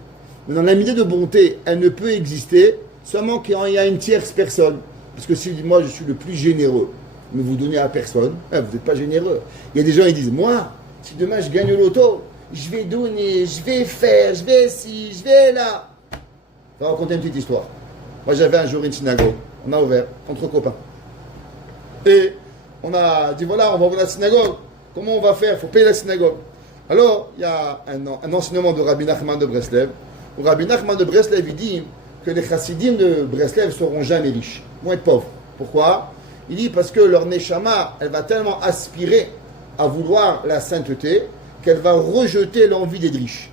Maintenant, la mida de bonté, elle ne peut exister seulement quand il y a une tierce personne. Parce que si moi, je suis le plus généreux, mais vous donnez à personne, vous n'êtes pas généreux. Il y a des gens qui disent, moi, si demain je gagne l'auto, je vais donner, je vais faire, je vais ici, je vais là. Je vais raconter une petite histoire. Moi, j'avais un jour une synagogue. On a ouvert, entre copains. Et on a dit, voilà, on va ouvrir la synagogue. Comment on va faire? Il faut payer la synagogue. Alors, il y a un enseignement de Rabbi Nachman de Breslev, où Rabbi Nachman de Breslev, il dit que les chassidim de Breslev ne seront jamais riches. Ils vont être pauvres. Pourquoi? Il dit parce que leur neshama, elle va tellement aspirer à vouloir la sainteté qu'elle va rejeter l'envie d'être riche.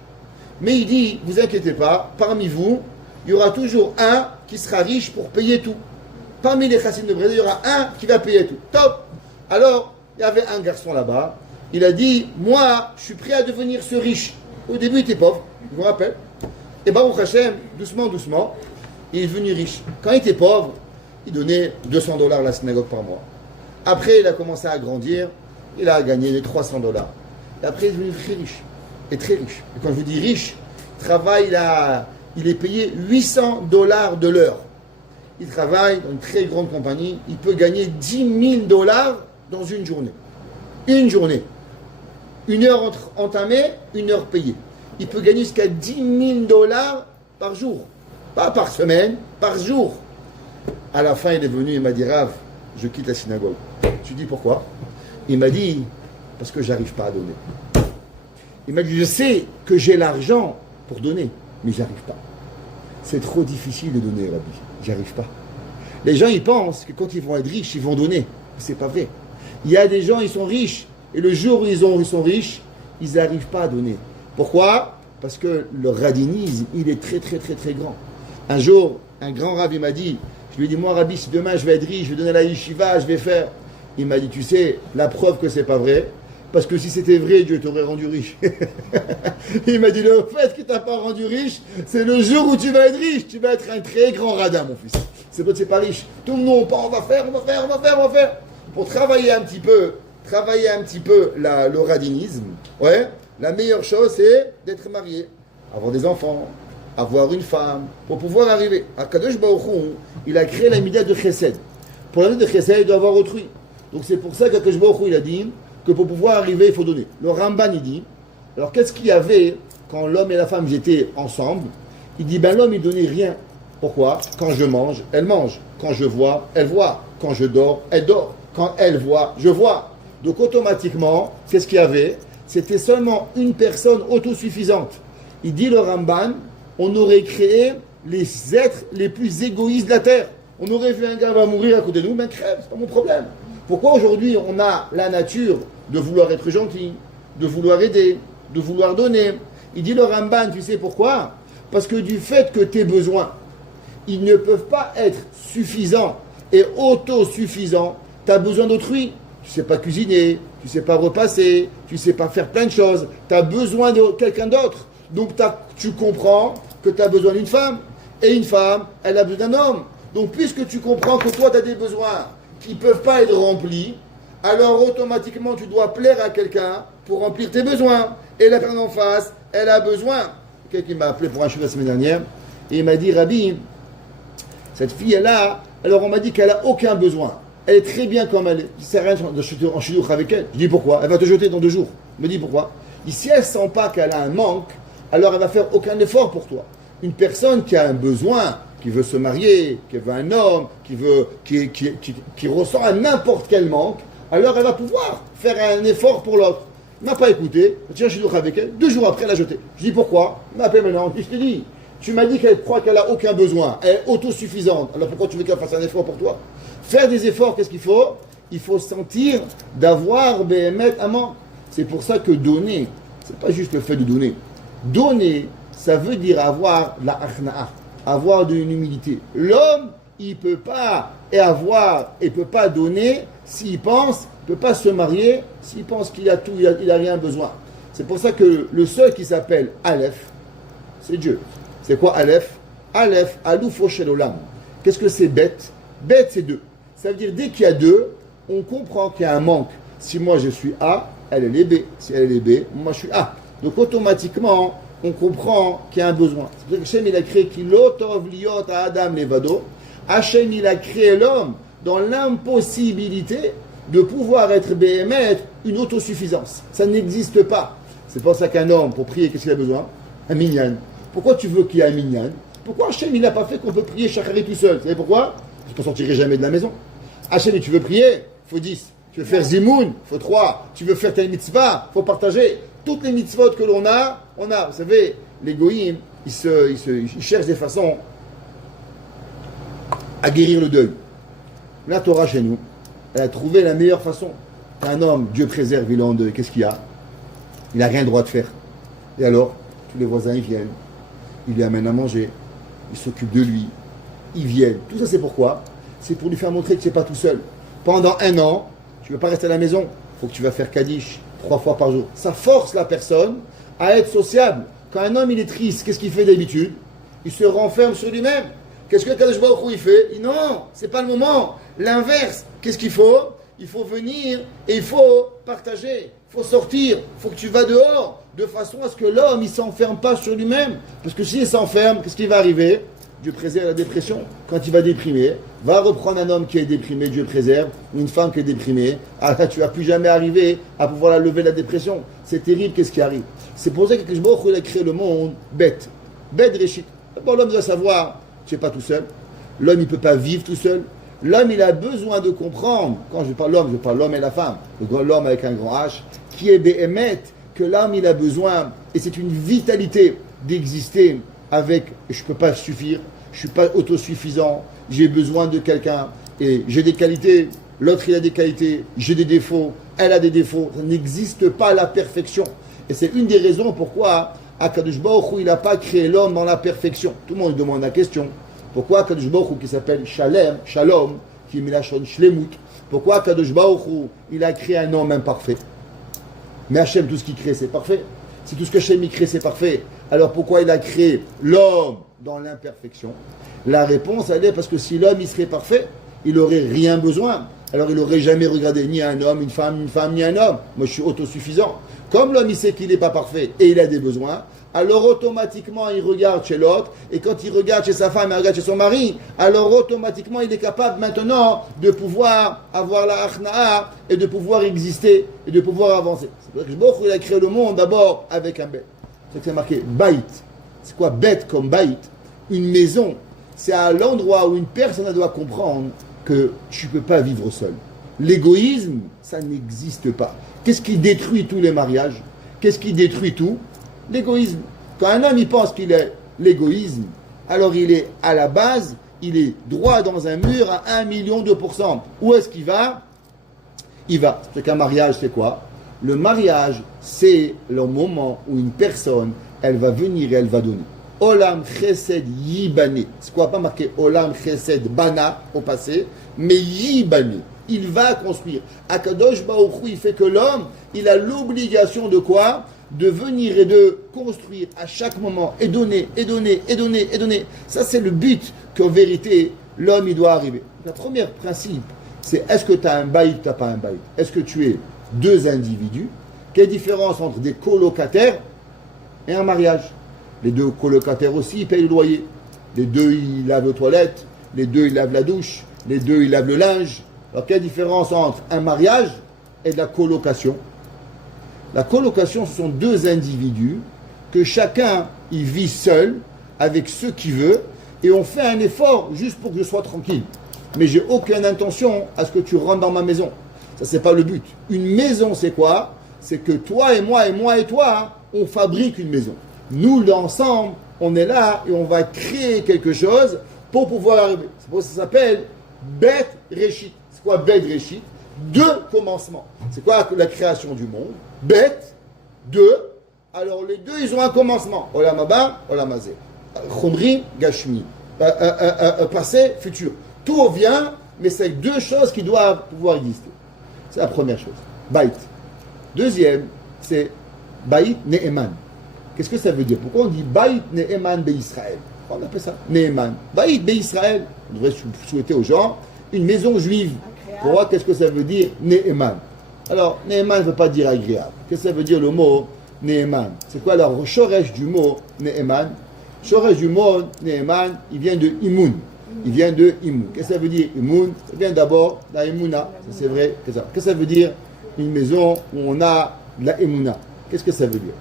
Mais il dit, vous inquiétez pas, parmi vous, il y aura toujours un qui sera riche pour payer tout. Parmi les chassidim de Breslev, il y aura un qui va payer tout. Top. Alors, il y avait un garçon là-bas, il a dit, moi, je suis prêt à devenir ce riche. Au début, il était pauvre, je vous rappelle. Et Baruch Hashem, doucement, doucement, il est devenu riche. Quand il était pauvre, il donnait $200 à la synagogue par mois. Après, il a commencé à grandir, il a gagné les $300. Et après, il est devenu très riche. Et très riche. Et quand je vous dis riche, travail, il est payé $800 de l'heure. Il travaille dans une très grande compagnie, il peut gagner $10 000 dans une journée. Une journée. Une heure entamée, une heure payée. Il peut gagner jusqu'à $10 000 par jour. Pas par semaine, par jour. À la fin, il est venu, il m'a dit, Rav, je quitte la synagogue. Je lui dis, pourquoi? Il m'a dit, parce que j'arrive pas à donner. Il m'a dit, je sais que j'ai l'argent pour donner, mais j'arrive pas. C'est trop difficile de donner, Rabbi. J'arrive pas. Les gens, ils pensent que quand ils vont être riches, ils vont donner. C'est pas vrai. Il y a des gens, ils sont riches, et le jour où ils sont riches, ils n'arrivent pas à donner. Pourquoi? Parce que le radinisme, il est très, très, très, très grand. Un jour, un grand rabbi m'a dit, je lui ai dit, moi, Rabbi, si demain je vais être riche, je vais donner la yeshiva, je vais faire. Il m'a dit, tu sais, la preuve que c'est pas vrai, parce que si c'était vrai, Dieu t'aurait rendu riche. Il m'a dit, le fait qu'il t'a pas rendu riche, c'est le jour où tu vas être riche. Tu vas être un très grand radin, mon fils. C'est toi, tu n'es pas riche. Tout le monde, on va faire. Pour travailler un petit peu le radinisme, ouais, la meilleure chose, c'est d'être marié, avoir des enfants, avoir une femme, pour pouvoir arriver. Akadosh Baruch Hu, il a créé la mida de Chesed. Pour la mida de Chesed, il doit avoir autrui. Donc c'est pour ça qu'Akadosh Baruch Hu, il a dit que pour pouvoir arriver, il faut donner. Le Ramban, il dit, alors qu'est-ce qu'il y avait quand l'homme et la femme étaient ensemble? Il dit, ben l'homme, il donnait rien. Pourquoi? Quand je mange, elle mange. Quand je vois, elle voit. Quand je dors, elle dort. Quand elle voit, je vois. Donc automatiquement, qu'est-ce qu'il y avait? C'était seulement une personne autosuffisante. Il dit le Ramban, on aurait créé les êtres les plus égoïstes de la terre. On aurait vu un gars va mourir à côté de nous, ben crève, c'est pas mon problème. Pourquoi aujourd'hui on a la nature de vouloir être gentil, de vouloir aider, de vouloir donner? Il dit le Ramban, tu sais pourquoi? Parce que du fait que tes besoins, ils ne peuvent pas être suffisants et autosuffisants, tu as besoin d'autrui. Tu ne sais pas cuisiner, tu ne sais pas repasser, tu ne sais pas faire plein de choses. Tu as besoin de quelqu'un d'autre. Donc tu comprends que tu as besoin d'une femme. Et une femme, elle a besoin d'un homme. Donc puisque tu comprends que toi, tu as des besoins qui ne peuvent pas être remplis, alors automatiquement, tu dois plaire à quelqu'un pour remplir tes besoins. Et la personne en face, elle a besoin. Quelqu'un m'a appelé pour un chou la semaine dernière. Et il m'a dit, Rabbi, cette fille, elle a... Alors on m'a dit qu'elle n'a aucun besoin. Elle est très bien comme elle est. Il ne sert à rien de chuter en chidouch avec elle. Je dis pourquoi? Elle va te jeter dans 2 jours. Je me dis pourquoi? Et si elle ne sent pas qu'elle a un manque, alors elle va faire aucun effort pour toi. Une personne qui a un besoin, qui veut se marier, qui veut un homme, qui ressent un n'importe quel manque, alors elle va pouvoir faire un effort pour l'autre. Elle ne m'a pas écouté. Je tiens un chidouch avec elle. 2 jours après, elle a jeté. Je dis pourquoi? Elle m'a appelé maintenant. Je te dis, tu m'as dit qu'elle croit qu'elle n'a aucun besoin. Elle est autosuffisante. Alors pourquoi tu veux qu'elle fasse un effort pour toi? Faire des efforts, qu'est-ce qu'il faut? Il faut sentir d'avoir BMF un manque. C'est pour ça que donner, c'est pas juste le fait de donner. Donner, ça veut dire avoir la achna'a, avoir de l'humilité. L'homme, il peut pas peut pas donner s'il pense, il peut pas se marier s'il pense qu'il a tout, il a rien besoin. C'est pour ça que le seul qui s'appelle Aleph, c'est Dieu. C'est quoi Aleph? Aleph, Aloufo Shel Olam. Qu'est-ce que c'est bête? Bête, c'est deux. Ça veut dire dès qu'il y a deux, on comprend qu'il y a un manque. Si moi je suis A, elle est B. Si elle est B, moi je suis A. Donc automatiquement, on comprend qu'il y a un besoin. C'est pour ça que Hachem il a créé Kilotov Liot à Adam Levado. Hachem il a créé l'homme dans l'impossibilité de pouvoir être béhémet, une autosuffisance. Ça n'existe pas. C'est pour ça qu'un homme, pour prier, qu'est-ce qu'il a besoin? Un minyan. Pourquoi tu veux qu'il y ait un minyan? Pourquoi Hachem il n'a pas fait qu'on peut prier Shachari tout seul? Vous savez pourquoi? Parce qu'on ne sortirait jamais de la maison. Hachem, tu veux prier? Il faut 10. Tu veux faire Zimoun? Il faut 3. Tu veux faire tel mitzvah? Il faut partager. Toutes les mitzvot que l'on a, on a. Vous savez, les goïms, ils cherchent des façons à guérir le deuil. La Torah chez nous, elle a trouvé la meilleure façon. Un homme, Dieu préserve, il est en deuil. Qu'est-ce qu'il y a? Il n'a rien le droit de faire. Et alors, tous les voisins, ils viennent. Ils lui amènent à manger. Ils s'occupent de lui. Ils viennent. Tout ça, c'est pourquoi? C'est pour lui faire montrer que tu n'es pas tout seul. Pendant 1 an, tu ne veux pas rester à la maison. Il faut que tu vas faire Kaddish 3 fois par jour. Ça force la personne à être sociable. Quand un homme il est triste, qu'est-ce qu'il fait d'habitude? Il se renferme sur lui-même. Qu'est-ce que Kadosh Baruch Hu il fait? Il dit non, c'est pas le moment. L'inverse, qu'est-ce qu'il faut? Il faut venir et il faut partager. Il faut sortir. Il faut que tu vas dehors de façon à ce que l'homme il s'enferme pas sur lui-même. Parce que s'il s'enferme, qu'est-ce qui va arriver? Dieu préserve la dépression. Quand il va déprimer, va reprendre un homme qui est déprimé, Dieu préserve, ou une femme qui est déprimée. Ah là, tu vas plus jamais arriver à pouvoir la lever la dépression. C'est terrible, qu'est-ce qui arrive? C'est pour ça que Kadosh Baruch Hu a créé le monde bête. Bête réchit. D'abord, l'homme doit savoir, tu n'es pas tout seul. L'homme, il ne peut pas vivre tout seul. L'homme, il a besoin de comprendre. Quand je parle l'homme, je parle l'homme et la femme. L'homme avec un grand H, qui est béhémet, que l'homme, il a besoin, et c'est une vitalité d'exister avec, je ne peux pas suffire, je ne suis pas autosuffisant, j'ai besoin de quelqu'un, et j'ai des qualités, l'autre il a des qualités, j'ai des défauts, elle a des défauts, ça n'existe pas la perfection. Et c'est une des raisons pourquoi Akadosh Baruch Hu, il n'a pas créé l'homme dans la perfection. Tout le monde demande la question, pourquoi Akadosh Baruch Hu, qui s'appelle Shalom, qui est Milachon Shlemut, pourquoi Akadosh Baruch Hu, il a créé un homme imparfait? Mais Hachem, tout ce qu'il crée, c'est parfait. Si tout ce que Hachem il crée, c'est parfait, alors pourquoi il a créé l'homme dans l'imperfection? La réponse, elle est parce que si l'homme il serait parfait, il n'aurait rien besoin. Alors il n'aurait jamais regardé ni un homme, une femme, ni un homme. Moi, je suis autosuffisant. Comme l'homme, il sait qu'il n'est pas parfait et il a des besoins, alors automatiquement, il regarde chez l'autre. Et quand il regarde chez sa femme, il regarde chez son mari, alors automatiquement, il est capable maintenant de pouvoir avoir la achna'a et de pouvoir exister et de pouvoir avancer. C'est pour ça que Baruch Hu, il a créé le monde d'abord avec un bête. C'est que c'est marqué baït. C'est quoi bête comme baït? Une maison. C'est à l'endroit où une personne doit comprendre que tu ne peux pas vivre seul. L'égoïsme, ça n'existe pas. Qu'est-ce qui détruit tous les mariages? Qu'est-ce qui détruit tout? L'égoïsme. Quand un homme il pense qu'il est l'égoïsme, alors il est à la base, il est droit dans un mur à 1,2 million. Où est-ce qu'il va? Il va. C'est qu'un mariage, c'est quoi? Le mariage, c'est le moment où une personne, elle va venir et elle va donner. Olam Chesed Yibane. C'est quoi? Pas marqué Olam Chesed Bana au passé, mais Yibane. Il va construire. Akadosh Baruch Hu, il fait que l'homme, il a l'obligation de quoi? De venir et de construire à chaque moment et donner, et donner, et donner, et donner. Ça, c'est le but qu'en vérité, l'homme, il doit arriver. Le premier principe, c'est est-ce que tu as un bail ou tu n'as pas un bail? Est-ce que tu es deux individus? Quelle différence entre des colocataires et un mariage? Les deux colocataires aussi, ils payent le loyer. Les deux, ils lavent les toilettes. Les deux, ils lavent la douche. Les deux, ils lavent le linge. Alors, quelle différence entre un mariage et de la colocation? La colocation, ce sont deux individus que chacun, il vit seul, avec ce qu'il veut, et on fait un effort juste pour que je sois tranquille. Mais j'ai aucune intention à ce que tu rentres dans ma maison. Ça, c'est pas le but. Une maison, c'est quoi? C'est que toi et moi et toi, on fabrique une maison. Nous, l'ensemble, on est là et on va créer quelque chose pour pouvoir arriver. C'est pour ça que ça s'appelle Bet Réchit. C'est quoi Bet Réchit? Deux commencements. C'est quoi la création du monde? Bet, deux, Alors les deux, ils ont un commencement. Olam haba, olam hazé. Chomri, gashmi. Passé, futur. Tout vient, mais c'est deux choses qui doivent pouvoir exister. C'est la première chose. Baït. Deuxième, c'est Baït Ne'eman. Qu'est-ce que ça veut dire? Pourquoi on dit Baït Ne'eman Be-Israël? On appelle ça Ne'eman. Baït Be-Israël. On devrait souhaiter aux gens une maison juive. Pourquoi? Qu'est-ce que ça veut dire Ne'eman? Alors, Ne'eman ne veut pas dire agréable. Qu'est-ce que ça veut dire le mot Ne'eman? C'est quoi alors le shoresh du mot Ne'eman? Shoresh du mot Ne'eman, il vient de Imoun. Il vient de Imoun. Qu'est-ce que ça veut dire Imoun? Ça vient d'abord de la Emouna. C'est vrai que ça. Qu'est-ce que ça veut dire une maison où on a de la Emouna? Qu'est-ce que ça veut dire?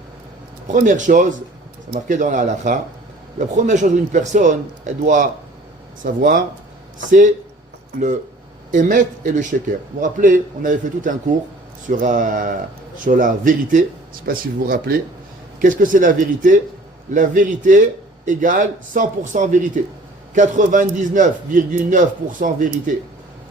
Première chose, c'est marqué dans la halakha, la première chose où une personne, elle doit savoir, c'est le Emet et le Sheker. Vous vous rappelez, on avait fait tout un cours sur la vérité. Je ne sais pas si vous vous rappelez. Qu'est-ce que c'est la vérité? La vérité égale 100% vérité. 99,9% vérité.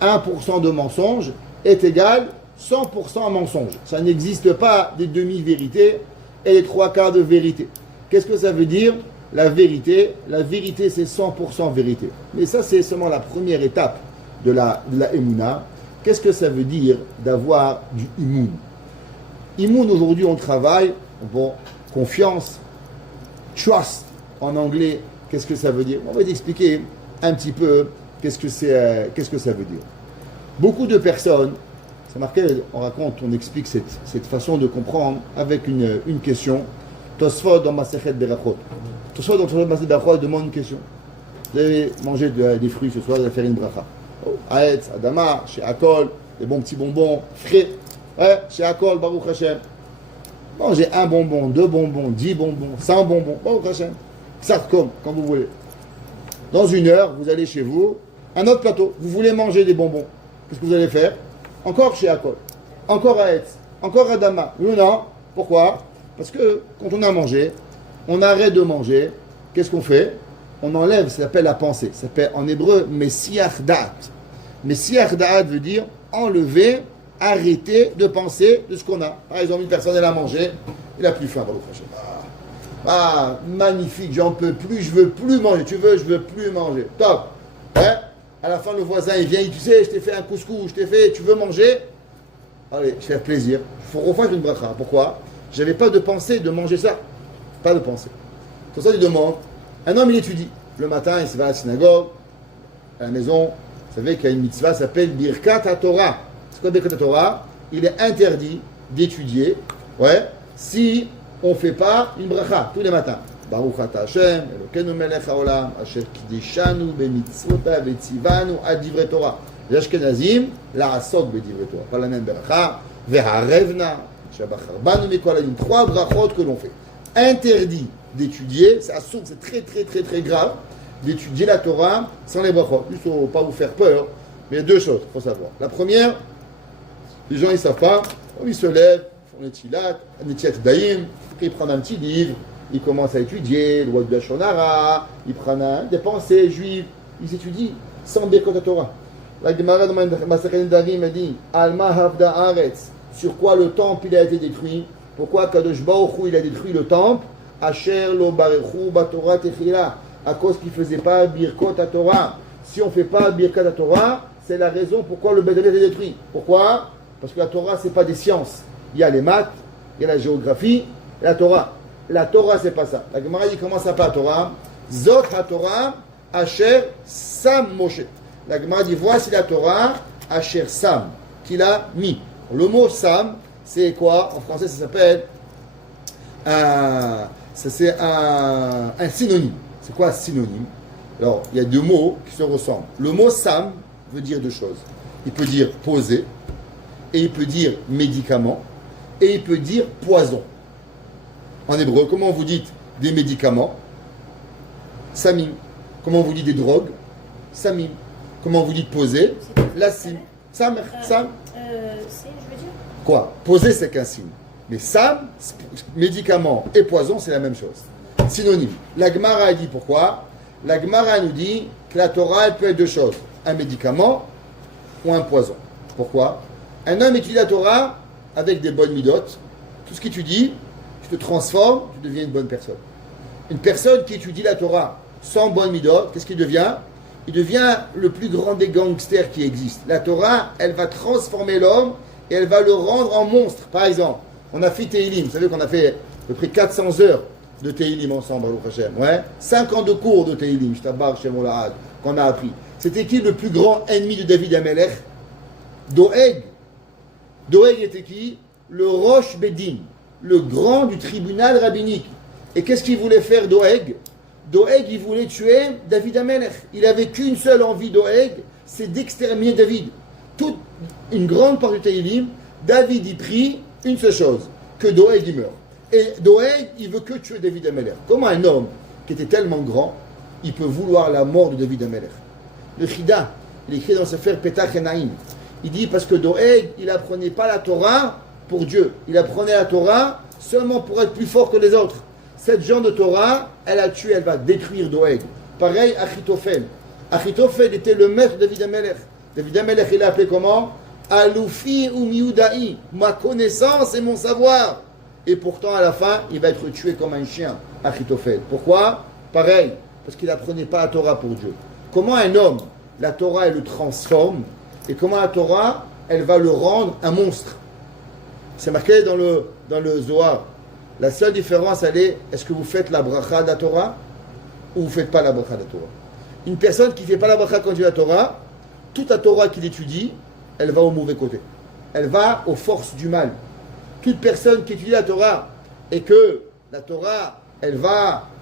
1% de mensonge est égal 100% mensonge. Ça n'existe pas des demi-vérités et les trois quarts de vérité. Qu'est-ce que ça veut dire? La vérité, c'est 100% vérité. Mais ça, c'est seulement la première étape de la Emouna. Qu'est-ce que ça veut dire d'avoir du Imoun? Imoun, aujourd'hui, on travaille, bon, confiance, trust, en anglais, qu'est-ce que ça veut dire? On va t'expliquer un petit peu qu'est-ce que ça veut dire. Beaucoup de personnes, c'est marqué, on raconte, on explique cette façon de comprendre avec une question. Tosfot dans Masechet Berachot. Tosfot dans Masechet Berachot demande une question. Vous avez mangé des fruits ce soir, vous allez faire une bracha. Aetz, Adama, chez Akol, des bons petits bonbons frais. Ouais, chez Akol, Baruch Hashem. Mangez un bonbon, 2 bonbons, 10 bonbons, 100 bonbons, Baruch Hashem. Ça comme vous voulez. Dans une heure, vous allez chez vous, un autre plateau. Vous voulez manger des bonbons. Qu'est-ce que vous allez faire? Encore chez Akol, encore à Etz, encore à Dama. Oui ou non? Pourquoi? Parce que quand on a mangé, on arrête de manger. Qu'est-ce qu'on fait? On enlève, ça s'appelle la pensée. Ça s'appelle en hébreu Messiach Da'at. Messiach Da'at veut dire enlever, arrêter de penser de ce qu'on a. Par exemple, une personne, elle a mangé, il a plus faim. Magnifique, j'en peux plus, je veux plus manger. Tu veux, je veux plus manger. Top. Hein? À la fin, le voisin, il vient, tu sais, je t'ai fait un couscous, tu veux manger? Allez, je fais plaisir. Il faut refaire une bracha. Pourquoi? Je n'avais pas de pensée de manger ça. Pas de pensée. Pour ça, il demande. Un homme, il étudie. Le matin, il se va à la synagogue, à la maison. Vous savez qu'il y a une mitzvah qui s'appelle Birkat HaTorah. C'est quoi Birkat HaTorah? Il est interdit d'étudier, si on ne fait pas une bracha tous les matins. Baruch ata Hashem, Elokeinu melech haolam, asher kideshanu bemitzvotav vetzivanu ad divrei Torah. Les Ashkenazim, la'asot bedivrei Torah. Pas la même bracha. Ve'harevna, shabacharbanu mikol hayom. 3 brachot que l'on fait. Interdit d'étudier, c'est très très très très grave, d'étudier la Torah sans les brachot. Juste pour ne pas vous faire peur, mais il y a 2 choses, il faut savoir. La première, les gens ils ne savent pas, ils se lèvent, font les tchilat, netiat daïm, ils prennent un petit livre, ils commencent à étudier, le roi de Lashon Hara, ils prennent des pensées juives, ils étudient sans Birkot HaTorah. La Gemara dans Masechet Nedarim a dit Alma Havda Aretz, sur quoi le temple il a été détruit? Pourquoi Kadosh Baruch Hu il a détruit le temple? Asher lo barechu batorah techila, à cause qu'il ne faisait pas Birkot HaTorah. Si on ne fait pas Birkat HaTorah, c'est la raison pourquoi le Beit David est détruit. Pourquoi? Parce que la Torah, ce n'est pas des sciences. Il y a les maths, il y a la géographie, et la Torah. La Torah, c'est pas ça. La Gemara dit comment ça s'appelle la Torah? Zot HaTorah Asher Sam Moshe. La Gemara dit voici la Torah Asher Sam qu'il a mis. Le mot Sam, c'est quoi? En français, ça s'appelle c'est un synonyme. C'est quoi un synonyme? Alors, il y a 2 mots qui se ressemblent. Le mot Sam veut dire 2 choses. Il peut dire poser, et il peut dire médicament, et il peut dire poison. En hébreu, comment vous dites des médicaments? Samim. Comment vous dites des drogues? Samim. Comment vous dites poser? Lassim. Sam. C'est, je veux dire. Quoi? Poser, c'est qu'un signe. Mais sam, médicament et poison, c'est la même chose. Synonyme. La Gemara a dit pourquoi? La Gemara nous dit que la Torah, elle peut être 2 choses. Un médicament ou un poison. Pourquoi? Un homme étudie la Torah avec des bonnes midotes. Tout ce qu'il étudie, tu te transformes, tu deviens une bonne personne. Une personne qui étudie la Torah sans bonne midot, qu'est-ce qu'il devient? Il devient le plus grand des gangsters qui existent. La Torah, elle va transformer l'homme et elle va le rendre en monstre. Par exemple, on a fait Tehillim. Vous savez qu'on a fait à peu près 400 heures de Tehillim ensemble, Baruch Hashem. Ouais. 5 ans de cours de Tehillim, Shtabar, Shem Olahad, qu'on a appris. C'était qui le plus grand ennemi de David Amelech? Doeg. Doeg était qui? Le Rosh Bedin, le grand du tribunal rabbinique. Et qu'est-ce qu'il voulait faire Doeg? Doeg, il voulait tuer David Amelech. Il n'avait qu'une seule envie, Doeg, c'est d'exterminer David. Toute une grande part du Tehillim, David y prie une seule chose, que Doeg y meure. Et Doeg, il veut que tuer David Amelech. Comment un homme qui était tellement grand, il peut vouloir la mort de David Amelech? Le Chida, il écrit dans ce faire Petach Enaim. Il dit parce que Doeg, il apprenait pas la Torah pour Dieu. Il apprenait la Torah seulement pour être plus fort que les autres. Cette genre de Torah, elle a tué, elle va détruire Doeg. Pareil, Achitophel. Achitophel était le maître de David Amelech. David Amelech, il l'a appelé comment? Aloufi ou Mioudaï. Ma connaissance et mon savoir. Et pourtant, à la fin, il va être tué comme un chien, Achitophel. Pourquoi? Pareil, parce qu'il n'apprenait pas la Torah pour Dieu. Comment un homme, la Torah, elle le transforme, et comment la Torah, elle va le rendre un monstre. C'est marqué dans le Zohar. La seule différence, elle est, est-ce que vous faites la bracha de la Torah ou vous ne faites pas la bracha de la Torah? Une personne qui ne fait pas la bracha quand il dit la Torah, toute la Torah qu'il étudie, elle va au mauvais côté. Elle va aux forces du mal. Toute personne qui étudie la Torah et que la Torah,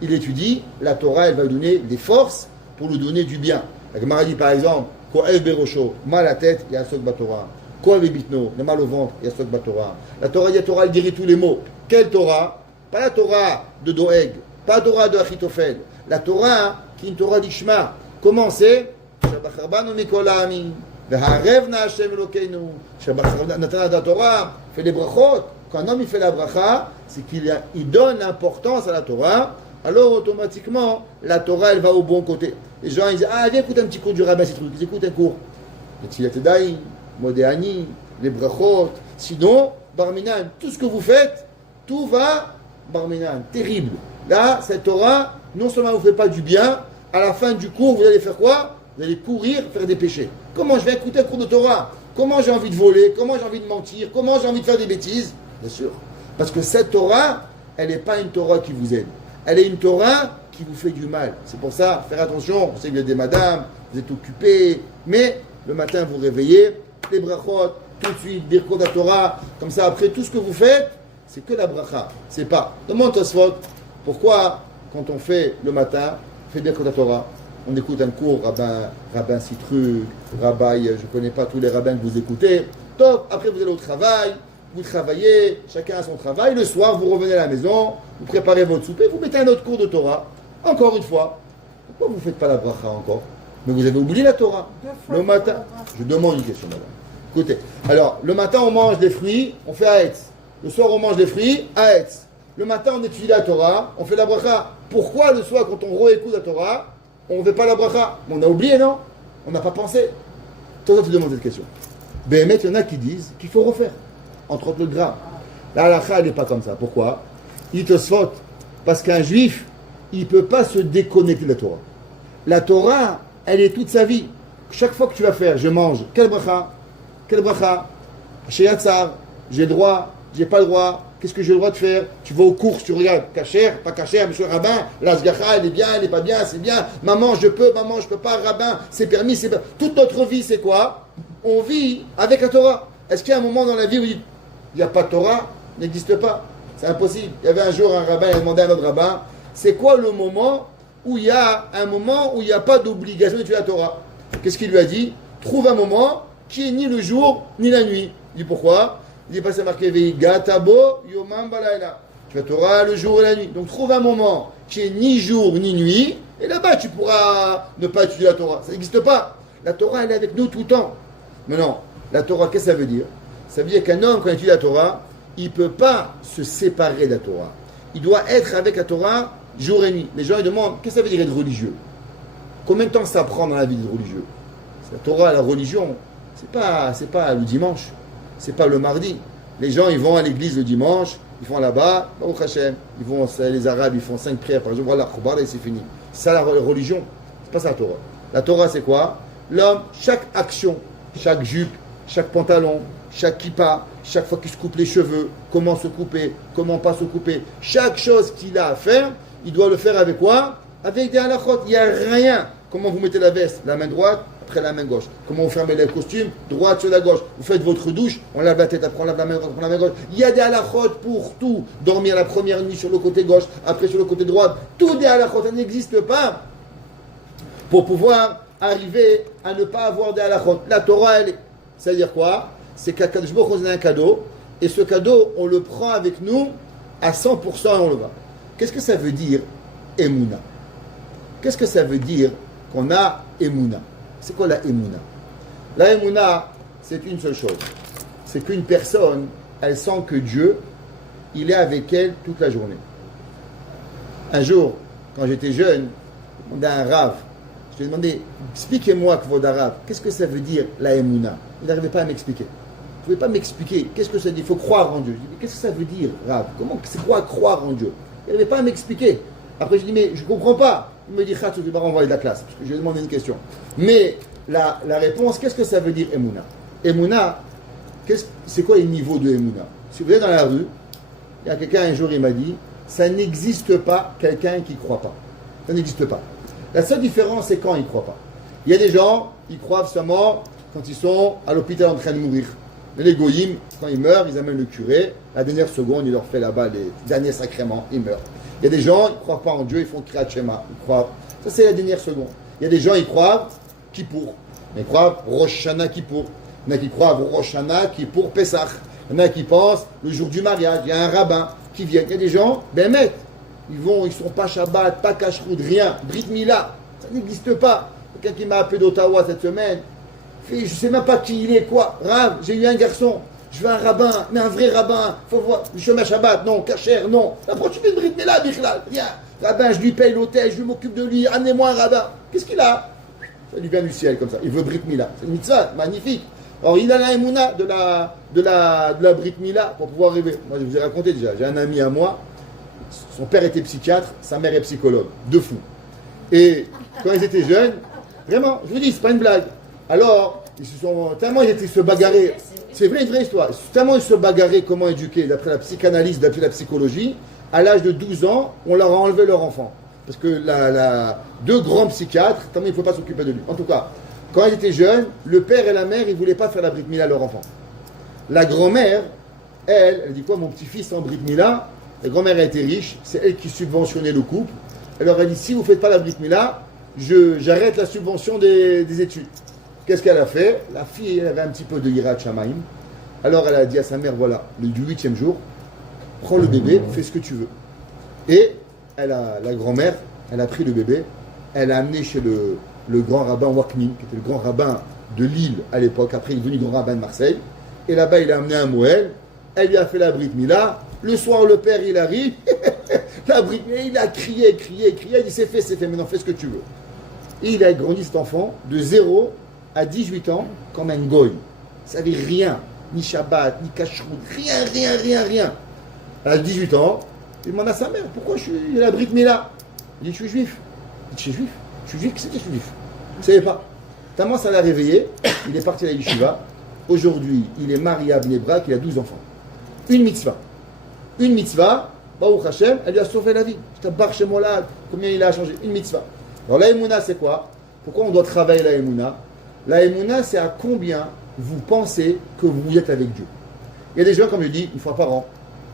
il étudie, la Torah, elle va lui donner des forces pour lui donner du bien. La Gemara dit par exemple, Ko'ev Berosho, mal à la tête, il y a un Sok Batorah. Ko'ev Bitno, le mal au ventre, il y a Sok Batorah. La Torah, elle guérit tous les maux. Quelle Torah? Pas la Torah de Doeg, pas la Torah de Achitophel. La Torah qui est une Torah d'Ishma. Comment c'est? Shabbat Rabban Mikol Ha'amim. Ve'harev na Hashem Elokeinu. Shabbat Rabban, la Torah fait les brachot. Quand un homme il fait la bracha, c'est qu'il donne l'importance à la Torah. Alors automatiquement, la Torah elle va au bon côté. Les gens ils disent ah viens écoute un petit cours du rabbin ces trucs. Ils écoutent un cours. Les Tfilat Yadayim, Modéani, les brachot. Sinon, Barminan, tout ce que vous faites, tout va Barminan, terrible. Là, cette Torah, non seulement vous ne faites pas du bien, à la fin du cours, vous allez faire quoi? Vous allez courir, faire des péchés. Comment je vais écouter un cours de Torah? Comment j'ai envie de voler? Comment j'ai envie de mentir? Comment j'ai envie de faire des bêtises? Bien sûr. Parce que cette Torah, elle n'est pas une Torah qui vous aide. Elle est une Torah qui vous fait du mal. C'est pour ça, faire attention. On sait que vous êtes des madames, vous êtes occupés, mais le matin, vous réveillez, les brachot, tout de suite, birkot la Torah, comme ça, après, tout ce que vous faites, c'est que la bracha. C'est pas. Demande Tosfot, pourquoi, quand on fait le matin, on fait birkot la Torah, on écoute un cours, rabbin Citruc, rabbi, je ne connais pas tous les rabbins que vous écoutez. Top, après vous allez au travail, vous travaillez, chacun a son travail. Le soir, vous revenez à la maison, vous préparez votre souper, vous mettez un autre cours de Torah. Encore une fois, pourquoi vous ne faites pas la bracha encore? Mais vous avez oublié la Torah. Le matin, je demande une question, madame. Écoutez, alors, le matin, on mange des fruits, on fait Haetz. Le soir, on mange des fruits, Haetz. Le matin, on étudie la Torah, on fait la bracha. Pourquoi le soir, quand on réécoute la Torah, on ne fait pas la bracha? On a oublié, non? On n'a pas pensé. Toi, tu demandes cette question. Ben, il y en a qui disent qu'il faut refaire. Entre autres le gras. La halakha, elle n'est pas comme ça. Pourquoi? Il te saute. Parce qu'un juif, il ne peut pas se déconnecter de la Torah. La Torah, elle est toute sa vie. Chaque fois que tu vas faire, je mange, quelle bracha? Quelle bracha? Chez Yatsar, j'ai le droit, j'ai pas le droit. Qu'est-ce que j'ai le droit de faire? Tu vas aux courses, tu regardes, cacher, pas cacher, monsieur le rabbin, la sgacha, elle est bien, elle n'est pas bien, c'est bien. Maman, je peux pas, rabbin, c'est permis, c'est pas. Toute notre vie, c'est quoi? On vit avec la Torah. Est-ce qu'il y a un moment dans la vie où il n'y a pas de Torah? N'existe pas. C'est impossible. Il y avait un jour un rabbin, il a demandé à un autre rabbin, c'est quoi le moment où il y a un moment où il n'y a pas d'obligation d'étudier la Torah? Qu'est-ce qu'il lui a dit? Trouve un moment qui est ni le jour ni la nuit. Il dit pourquoi? Il dit pas c'est marqué Gatabo Yomam Balayla. Tu vas Torah le jour et la nuit. Donc trouve un moment qui est ni jour ni nuit, et là-bas tu pourras ne pas étudier la Torah. Ça n'existe pas. La Torah elle est avec nous tout le temps. Mais non, la Torah qu'est-ce que ça veut dire? Ça veut dire qu'un homme quand il étudie la Torah, il ne peut pas se séparer de la Torah. Il doit être avec la Torah jour et nuit. Les gens ils demandent qu'est-ce que ça veut dire être religieux? Combien de temps ça prend dans la vie d'être religieux? La Torah, la religion, c'est pas le dimanche. C'est pas le mardi. Les gens, ils vont à l'église le dimanche, ils font là-bas, Baruch Hashem, les Arabes, ils font 5 prières par jour, voilà, et c'est fini. C'est ça la religion, c'est pas ça la Torah. La Torah, c'est quoi? L'homme, chaque action, chaque jupe, chaque pantalon, chaque kippa, chaque fois qu'il se coupe les cheveux, comment se couper, comment pas se couper, chaque chose qu'il a à faire, il doit le faire avec quoi? Avec des halachot. Il n'y a rien. Comment vous mettez la veste? La main droite, après la main gauche. Comment vous fermez les costumes? Droite sur la gauche. Vous faites votre douche, on lave la tête, après on lave la main droite, après la main gauche. Il y a des halachot pour tout. Dormir la première nuit sur le côté gauche, après sur le côté droit. Tout des halachot, ça n'existe pas pour pouvoir arriver à ne pas avoir des halachot. La Torah, elle est. C'est-à-dire quoi? C'est qu'Akadosh Baruch Hu nous donne un cadeau, et ce cadeau, on le prend avec nous à 100% et on le va. Qu'est-ce que ça veut dire, Emouna? Qu'est-ce que ça veut dire qu'on a Emouna? C'est quoi la Emouna? La Emouna, c'est une seule chose. C'est qu'une personne, elle sent que Dieu, il est avec elle toute la journée. Un jour, quand j'étais jeune, je demandais à un rave, je lui ai demandé, expliquez-moi, Kvod Arav, qu'est-ce que ça veut dire la Emouna? Il n'arrivait pas à m'expliquer. Il ne pouvait pas m'expliquer. Qu'est-ce que ça dit? Il faut croire en Dieu. Je lui ai dit, qu'est-ce que ça veut dire, Rav? Comment c'est quoi croire en Dieu? Il n'arrivait pas à m'expliquer. Après, je lui ai dit, mais je ne comprends pas. Il me dit, tu ne vas pas renvoyer de la classe, parce que je lui ai demandé une question. Mais la réponse, qu'est-ce que ça veut dire Emouna? Emouna, c'est quoi les niveaux de Emouna? Si vous êtes dans la rue, il y a quelqu'un un jour, il m'a dit, ça n'existe pas quelqu'un qui ne croit pas. Ça n'existe pas. La seule différence, c'est quand ils ne croient pas. Il y a des gens, ils croient seulement quand ils sont à l'hôpital en train de mourir. Les goyim, quand ils meurent, ils amènent le curé. La dernière seconde, il leur fait là-bas les derniers sacrements, ils meurent. Il y a des gens, ils ne croient pas en Dieu, ils font Kriyat Shema. Ils croient. Ça, c'est la dernière seconde. Il y a des gens, ils croient Kippour. Ils croient Rosh Hashanah Kippour. Il y en a qui croient Rosh Hashanah Kippour Pesach. Il y en a qui pensent le jour du mariage. Il y a un rabbin qui vient. Il y a des gens, ben mec, ils ne sont pas Shabbat, pas Kashrut, rien. Brit Mila, ça n'existe pas. Quelqu'un qui m'a appelé d'Ottawa cette semaine. Je ne sais même pas qui il est, quoi. Rav, j'ai eu un garçon. Je veux un rabbin, mais un vrai rabbin. Faut voir. Je mets Shabbat, non. Kacher, non. Après, tu fais de Brit Mila, Bichlal. Viens. Rabbin, je lui paye l'hôtel, je m'occupe de lui. Amenez-moi un rabbin. Qu'est-ce qu'il a? Ça lui vient du ciel, comme ça. Il veut Brit Mila. C'est une mitzvah, magnifique. Alors, il a la Emouna de la Brit Mila pour pouvoir rêver. Moi, je vous ai raconté déjà. J'ai un ami à moi. Son père était psychiatre, sa mère est psychologue. Deux fous. Et quand ils étaient jeunes, vraiment, je vous dis, c'est pas une blague. Alors, tellement ils étaient se bagarrer. C'est vrai, une vraie histoire. Tellement ils se bagarraient comment éduquer, d'après la psychanalyse, d'après la psychologie, à l'âge de 12 ans, on leur a enlevé leur enfant. Parce que deux grands psychiatres, tellement il ne faut pas s'occuper de lui. En tout cas, quand ils étaient jeunes, le père et la mère, ils ne voulaient pas faire la Brit Mila à leur enfant. La grand-mère, elle dit quoi, mon petit-fils en Brit Mila? La grand-mère a été riche, c'est elle qui subventionnait le couple. Elle leur a dit, si vous ne faites pas la Brit Mila, j'arrête la subvention des études. Qu'est-ce qu'elle a fait? La fille, elle avait un petit peu de Yirat Shamaim. Alors elle a dit à sa mère, voilà, du 8e jour, prends le bébé, fais ce que tu veux. Et la grand-mère, elle a pris le bébé, elle l'a amené chez le grand rabbin Waknin, qui était le grand rabbin de Lille à l'époque. Après, il est devenu grand rabbin de Marseille. Et là-bas, il a amené un Moël. Elle lui a fait la Brit Mila. Le soir, le père, il arrive. La Brit Mila, il a crié. Il dit, c'est fait, maintenant fais ce que tu veux. Et il a grandi cet enfant de 0 à 18 ans comme un goy. Il ne savait rien. Ni Shabbat, ni Kashrut, rien. À 18 ans, il demande à sa mère, pourquoi je suis la Brit Mila? Il dit, je suis juif. Il dit, je suis juif. Qu'est-ce que je suis juif? Vous ne savez pas. Tellement ça l'a réveillé, il est parti à la yeshiva. Aujourd'hui, il est marié à Bnei Brak, il a 12 enfants. Une mitzvah, Baruch Hashem, elle lui a sauvé la vie. Je t'abbarre chez moi là, combien il a changé? Une mitzvah. Alors la Emouna, c'est quoi? Pourquoi on doit travailler la Emouna? La Emouna, c'est à combien vous pensez que vous êtes avec Dieu. Il y a des gens, comme je dis, une fois par an,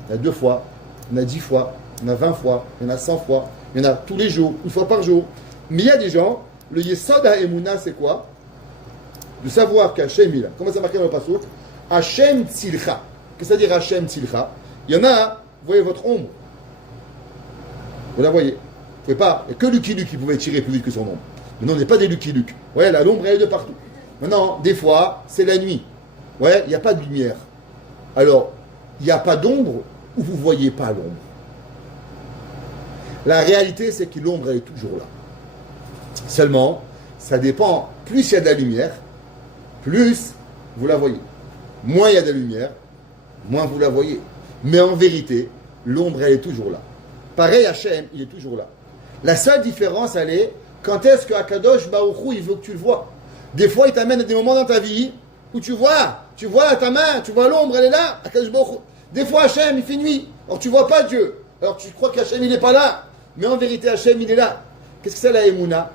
il y en a 2 fois, il y en a 10 fois, il y en a 20 fois, il y en a 100 fois, il y en a tous les jours, une fois par jour. Mais il y a des gens, le Yesod à Emouna, c'est quoi? De savoir qu'Hachem, il a, comment ça marque dans le passage? Hachem Tzilcha. Qu'est-ce que ça veut dire Hachem Tzilcha? Il y en a, vous voyez votre ombre. Vous la voyez. Vous pouvez pas, il n'y a que Lucky Luke qui pouvait tirer plus vite que son ombre. Maintenant, on n'est pas des Lucky Luke. Vous voyez, là, l'ombre, elle est de partout. Maintenant, des fois, c'est la nuit. Ouais, il n'y a pas de lumière. Alors, il n'y a pas d'ombre ou vous ne voyez pas l'ombre. La réalité, c'est que l'ombre, elle est toujours là. Seulement, ça dépend. Plus il y a de la lumière, plus vous la voyez. Moins il y a de la lumière, moins vous la voyez. Mais en vérité, l'ombre, elle est toujours là. Pareil, Hachem, il est toujours là. La seule différence, elle est, quand est-ce que Akadosh Baruch Hu, il veut que tu le vois. Des fois, il t'amène à des moments dans ta vie où tu vois ta main, tu vois l'ombre, elle est là, Akadosh Baruch Hu. Des fois, Hachem, il fait nuit. Alors, tu vois pas Dieu. Alors, tu crois qu'Hachem, il n'est pas là. Mais en vérité, Hachem, il est là. Qu'est-ce que c'est la Emouna?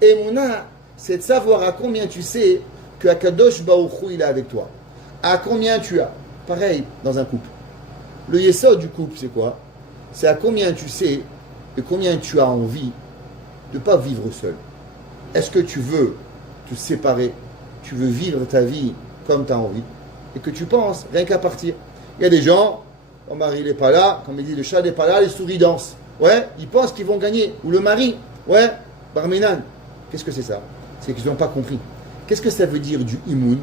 Emouna, c'est de savoir à combien tu sais que Akadosh Baruch Hu, il est avec toi. À combien tu as. Pareil, dans un couple. Le yesod du couple, c'est quoi? C'est à combien tu sais et combien tu as envie de ne pas vivre seul. Est-ce que tu veux te séparer? Tu veux vivre ta vie comme tu as envie? Et que tu penses rien qu'à partir. Il y a des gens, mon mari n'est pas là, comme il dit, le chat n'est pas là, les souris dansent. Ouais, ils pensent qu'ils vont gagner. Ou le mari, ouais, Barménan. Qu'est-ce que c'est ça? C'est qu'ils n'ont pas compris. Qu'est-ce que ça veut dire du imoun?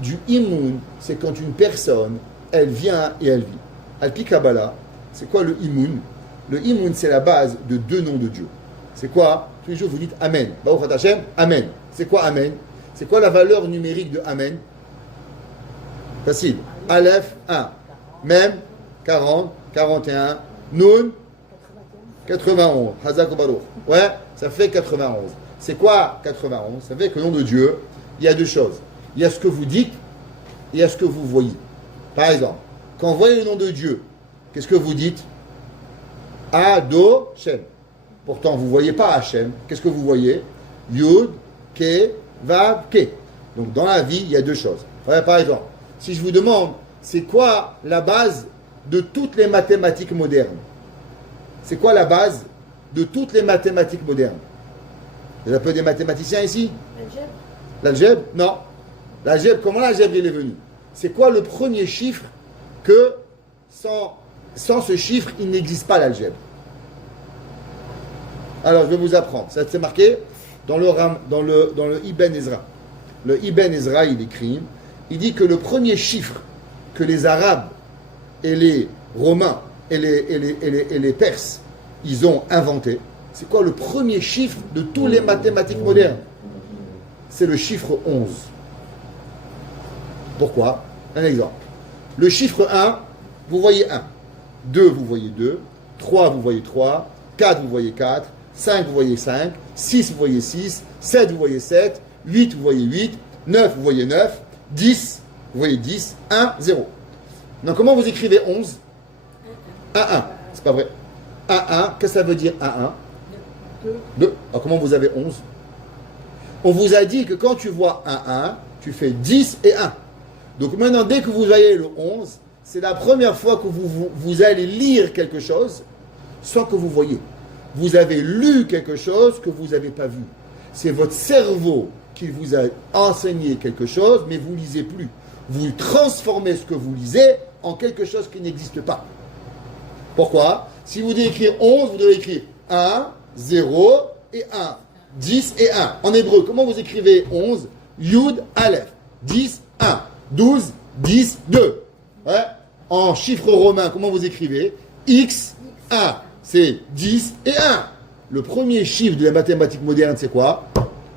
Du imoun, c'est quand une personne, elle vient et elle vit. Al-Pi Kabbalah, c'est quoi le imoun? Le imoun, c'est la base de deux noms de Dieu. C'est quoi? Tous les jours, vous dites Amen. Baruch Ata Hashem, Amen. C'est quoi Amen? C'est quoi la valeur numérique de Amen? Facile. Aleph, 1. Mem, 40, 41. Nun, 91. Hazak Baruch. Ouais, ça fait 91. C'est quoi 91? Ça fait que le nom de Dieu, il y a deux choses. Il y a ce que vous dites et il y a ce que vous voyez. Par exemple, quand vous voyez le nom de Dieu, qu'est-ce que vous dites? Ado-Shem. Pourtant, vous ne voyez pas Hachem. Qu'est-ce que vous voyez? Yud, Ke, Vav, Ke. Donc, dans la vie, il y a deux choses. Par exemple, si je vous demande, c'est quoi la base de toutes les mathématiques modernes? C'est quoi la base de toutes les mathématiques modernes? Il y a un peu des mathématiciens ici? L'algèbre. L'algèbre? Non. L'algèbre, comment l'algèbre il est venu? C'est quoi le premier chiffre que, sans ce chiffre, il n'existe pas l'algèbre? Alors, je vais vous apprendre. Ça c'est marqué dans le Ibn Ezra. Le Ibn Ezra, il écrit, il dit que le premier chiffre que les Arabes et les Romains et les Perses, ils ont inventé, c'est quoi le premier chiffre de tous les mathématiques modernes? C'est le chiffre 11. Pourquoi? Un exemple. Le chiffre 1, vous voyez 1. 2, vous voyez 2. 3, vous voyez 3. 4, vous voyez 4. 5, vous voyez 5. 6, vous voyez 6. 7, vous voyez 7. 8, vous voyez 8. 9, vous voyez 9. 10, vous voyez 10. 1, 0. Donc, comment vous écrivez 11? 1, 1. C'est pas vrai. 1, 1. Qu'est-ce que ça veut dire 1, 1? 2. Alors, comment vous avez 11? On vous a dit que quand tu vois 1, 1, tu fais 10 et 1. Donc maintenant, dès que vous voyez le 11, c'est la première fois que vous allez lire quelque chose sans que vous voyez. Vous avez lu quelque chose que vous n'avez pas vu. C'est votre cerveau qui vous a enseigné quelque chose, mais vous ne lisez plus. Vous transformez ce que vous lisez en quelque chose qui n'existe pas. Pourquoi? Si vous devez écrire 11, vous devez écrire 1, 0 et 1. 10 et 1. En hébreu, comment vous écrivez 11? Yud, Aleph. 10, 1. 12, 10, 2. Ouais. En chiffre romain, comment vous écrivez? X, 1. C'est 10 et 1. Le premier chiffre de la mathématique moderne, c'est quoi?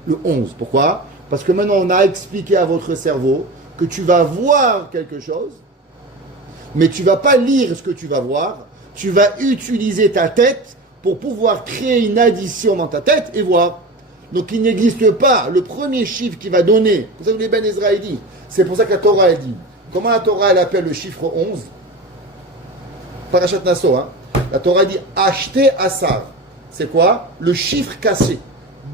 Le 11. Pourquoi? Parce que maintenant, on a expliqué à votre cerveau que tu vas voir quelque chose, mais tu ne vas pas lire ce que tu vas voir. Tu vas utiliser ta tête pour pouvoir créer une addition dans ta tête et voir. Donc il n'existe pas le premier chiffre qui va donner. C'est ça que l'Ibn Ezra dit. C'est pour ça que la Torah elle dit. Comment la Torah elle appelle le chiffre 11? Parashat Nasso. La Torah dit acheter Asar. C'est quoi? Le chiffre caché.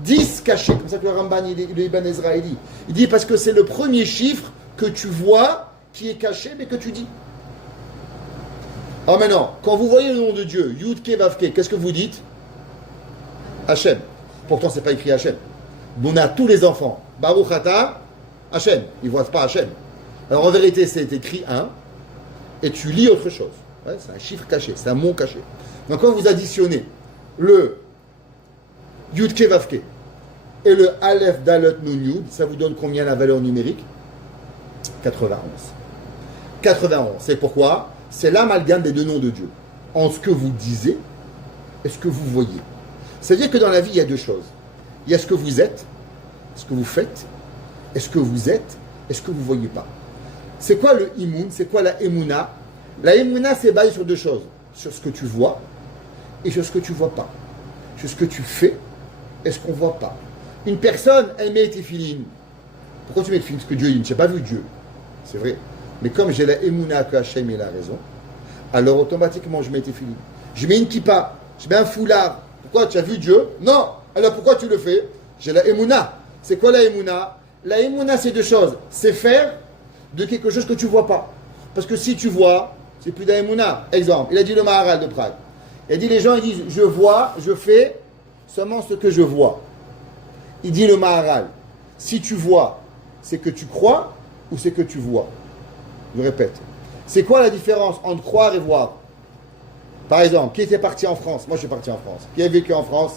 10 cachés. Comme ça que le Ramban, l'Ibn Ezra dit. Il dit parce que c'est le premier chiffre que tu vois qui est caché mais que tu dis. Alors maintenant, quand vous voyez le nom de Dieu, Yud Ke Vav Ke, qu'est-ce que vous dites? Hachem. Pourtant, ce n'est pas écrit Hachem. On a tous les enfants. Baruch Ata, Hachem. Ils ne voient pas Hachem. Alors en vérité, c'est écrit 1, et tu lis autre chose. Ouais, c'est un chiffre caché, c'est un mot caché. Donc quand vous additionnez le Yud Ke Vav Ke et le Aleph Dalet Nun Yud, ça vous donne combien la valeur numérique? 91. 91. C'est pourquoi? C'est l'amalgame des deux noms de Dieu. En ce que vous disiez et ce que vous voyez. C'est-à-dire que dans la vie, il y a deux choses. Il y a ce que vous êtes, ce que vous faites, et ce que vous êtes, et ce que vous ne voyez pas. C'est quoi le imoun? C'est quoi la emuna? La émouna, c'est basé sur deux choses. Sur ce que tu vois et sur ce que tu ne vois pas. Sur ce que tu fais et ce qu'on ne voit pas. Une personne, elle met tes filines. Pourquoi tu mets tes filines? Parce que Dieu, il ne t'a pas vu Dieu. C'est vrai. Mais comme j'ai la émouna que Hachem, il a raison, alors automatiquement, je mets tes filines. Je mets une kippa, je mets un foulard. Pourquoi? Tu as vu Dieu? Non. Alors pourquoi tu le fais? J'ai la émouna. C'est quoi la émouna? La émouna, c'est deux choses. C'est faire de quelque chose que tu ne vois pas. Parce que si tu vois, c'est plus d'Aïmouna. Exemple, il a dit le Maharal de Prague. Il a dit les gens, ils disent, je vois, je fais seulement ce que je vois. Il dit le Maharal, si tu vois, c'est que tu crois ou c'est que tu vois? Je répète. C'est quoi la différence entre croire et voir? Par exemple, qui était parti en France? Moi, je suis parti en France. Qui a vécu en France?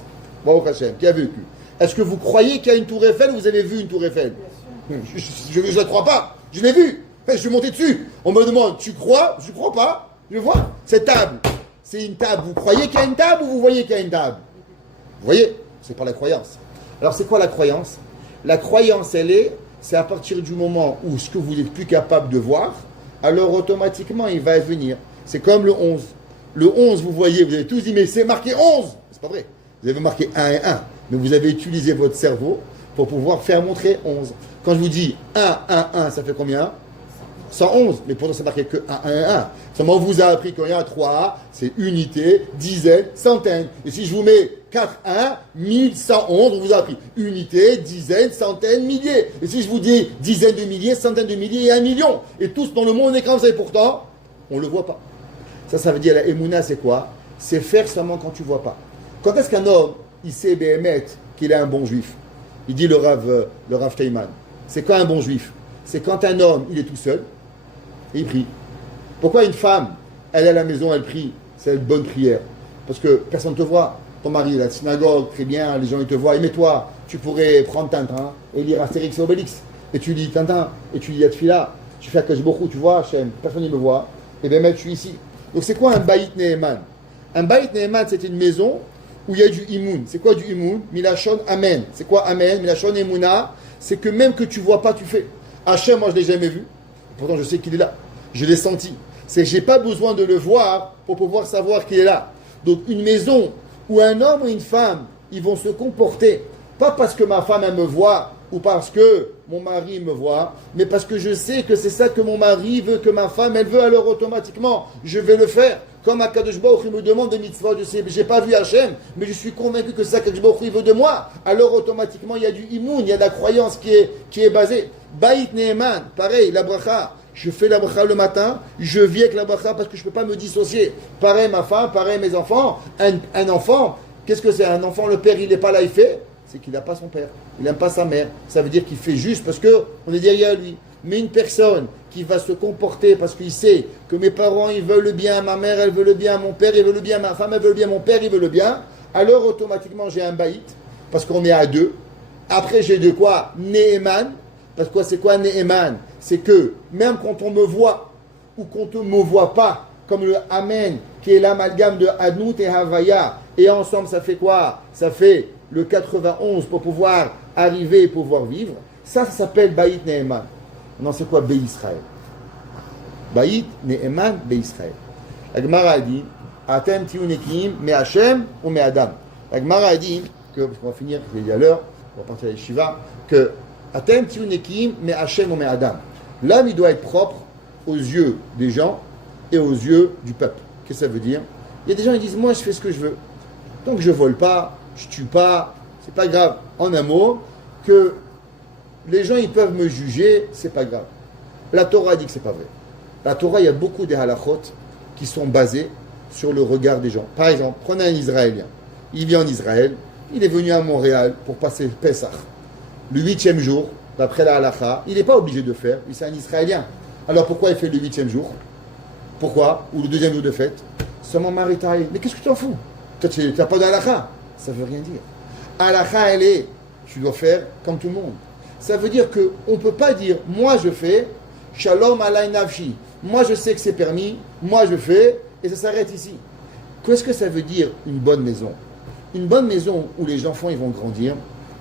Baruch Hashem. Qui a vécu? Est-ce que vous croyez qu'il y a une tour Eiffel ou vous avez vu une tour Eiffel? Je ne la crois pas. Je l'ai vue. Je suis monté dessus. On me demande, tu crois? Je ne crois pas. Je vois. Cette table, c'est une table. Vous croyez qu'il y a une table ou vous voyez qu'il y a une table? Vous voyez? C'est pas la croyance. Alors, c'est quoi la croyance? La croyance, c'est à partir du moment où ce que vous n'êtes plus capable de voir, alors automatiquement, il va venir. C'est comme le 11. Le 11, vous voyez, vous avez tous dit, mais c'est marqué 11. C'est pas vrai. Vous avez marqué 1 et 1. Mais vous avez utilisé votre cerveau pour pouvoir faire montrer 11. Quand je vous dis 1, 1, 1, ça fait combien? 111. Mais pourtant, c'est marqué que 1, 1, 1. Seulement, on vous a appris qu'il y a 3, c'est unité, dizaine, centaine. Et si je vous mets 4, 1, 1111, on vous a appris unité, dizaine, centaine, milliers. Et si je vous dis dizaines de milliers, centaines de milliers et 1 million. Et tous dans le monde écran, vous savez pourtant, on ne le voit pas. Ça veut dire la émouna, c'est quoi? C'est faire seulement quand tu ne vois pas. Quand est-ce qu'un homme, il sait béhémet qu'il est un bon juif? Il dit le Rav Steinman. C'est quoi un bon juif? C'est quand un homme, il est tout seul et il prie. Pourquoi une femme, elle est à la maison, elle prie? C'est une bonne prière. Parce que personne ne te voit. Ton mari est à la synagogue, très bien, les gens ils te voient. Et toi, tu pourrais prendre Tintin et lire Astérix et Obélix. Et tu lis Tintin, et tu lis Yatfila, tu fais Akash Bokhu, tu vois, Hachem, personne ne me voit. Et bien, je suis ici. Donc c'est quoi un Baït Neheman? Un Baït Neheman, c'est une maison où il y a du imoun. C'est quoi du imoun? Milachon Amen. C'est quoi Amen? Milachon Emouna. C'est que même que tu ne vois pas, tu fais. Hachem, moi je ne l'ai jamais vu. Pourtant je sais qu'il est là. Je l'ai senti. C'est que je n'ai pas besoin de le voir pour pouvoir savoir qu'il est là. Donc une maison où un homme ou une femme, ils vont se comporter, pas parce que ma femme elle me voit ou parce que mon mari me voit, mais parce que je sais que c'est ça que mon mari veut, que ma femme elle veut, alors automatiquement je vais le faire. Comme Akadosh Baruch il me demande des mitzvot, je sais, j'ai pas vu Hachem, mais je suis convaincu que c'est ça qu'Akadosh Baruch il veut de moi. Alors automatiquement il y a du imoun, il y a de la croyance qui est basée. Baït Neheman, pareil, la bracha. Je fais la bracha le matin, je vis avec la bracha parce que je ne peux pas me dissocier. Pareil ma femme, pareil mes enfants. Un enfant, qu'est-ce que c'est? Un enfant, le père il n'est pas là, il fait, c'est qu'il n'a pas son père, il n'aime pas sa mère. Ça veut dire qu'il fait juste parce qu'on est derrière lui. Mais une personne qui va se comporter parce qu'il sait que mes parents ils veulent le bien, ma mère elle veut le bien, mon père il veut le bien, ma femme elle veut le bien, mon père il veut le bien, alors automatiquement j'ai un baït parce qu'on est à deux. Après j'ai de quoi? Neheman. Parce que c'est quoi Neheman? C'est que même quand on me voit ou qu'on ne me voit pas, comme le Amen qui est l'amalgame de Hadnout et Havaya, et ensemble ça fait quoi? Ça fait le 91 pour pouvoir arriver et pouvoir vivre. Ça s'appelle Baït Neheman. Non, c'est quoi Bé Israël? Baït Neheman Bé Israël. La Gemara a dit Atem tiunekim me Hachem ou me Adam. La Gemara a dit que, parce qu'on va finir, je l'ai dit à l'heure, on va partir à l'Yeshiva, que Atem tiunekim me Hachem ou me Adam. L'homme, il doit être propre aux yeux des gens et aux yeux du peuple. Qu'est-ce que ça veut dire? Il y a des gens qui disent, moi, je fais ce que je veux. Donc, je vole pas, je tue pas, c'est pas grave. En un mot, que les gens, ils peuvent me juger, c'est pas grave. La Torah dit que c'est pas vrai. La Torah, il y a beaucoup de halachot qui sont basés sur le regard des gens. Par exemple, prenez un Israélien. Il vit en Israël, il est venu à Montréal pour passer Pessah. Le 8e jour, d'après la halakha, il n'est pas obligé de faire, lui c'est un Israélien. Alors pourquoi il fait le 8e jour? Pourquoi? Ou le 2e jour de fête? Seulement marital. Mais qu'est-ce que tu t'en fous? Toi, tu n'as pas de halakha. Ça ne veut rien dire. Halakha, elle est, tu dois faire comme tout le monde. Ça veut dire qu'on ne peut pas dire, moi je fais, shalom alay nafshi. Moi je sais que c'est permis, moi je fais, et ça s'arrête ici. Qu'est-ce que ça veut dire une bonne maison? Une bonne maison où les enfants ils vont grandir,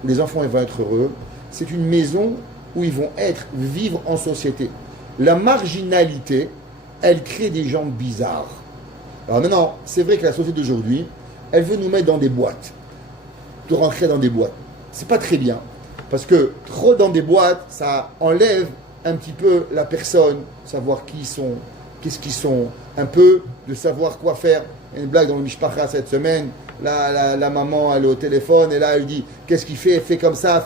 où les enfants ils vont être heureux, c'est une maison où ils vont vivre en société. La marginalité, elle crée des gens bizarres. Alors maintenant, c'est vrai que la société d'aujourd'hui, elle veut nous mettre dans des boîtes, de rentrer dans des boîtes. C'est pas très bien, parce que trop dans des boîtes, ça enlève un petit peu la personne, savoir qui ils sont, qu'est-ce qu'ils sont, un peu de savoir quoi faire. Il y a une blague dans le Mishpacha cette semaine, la maman elle est au téléphone et là elle dit qu'est-ce qu'il fait, fait comme ça,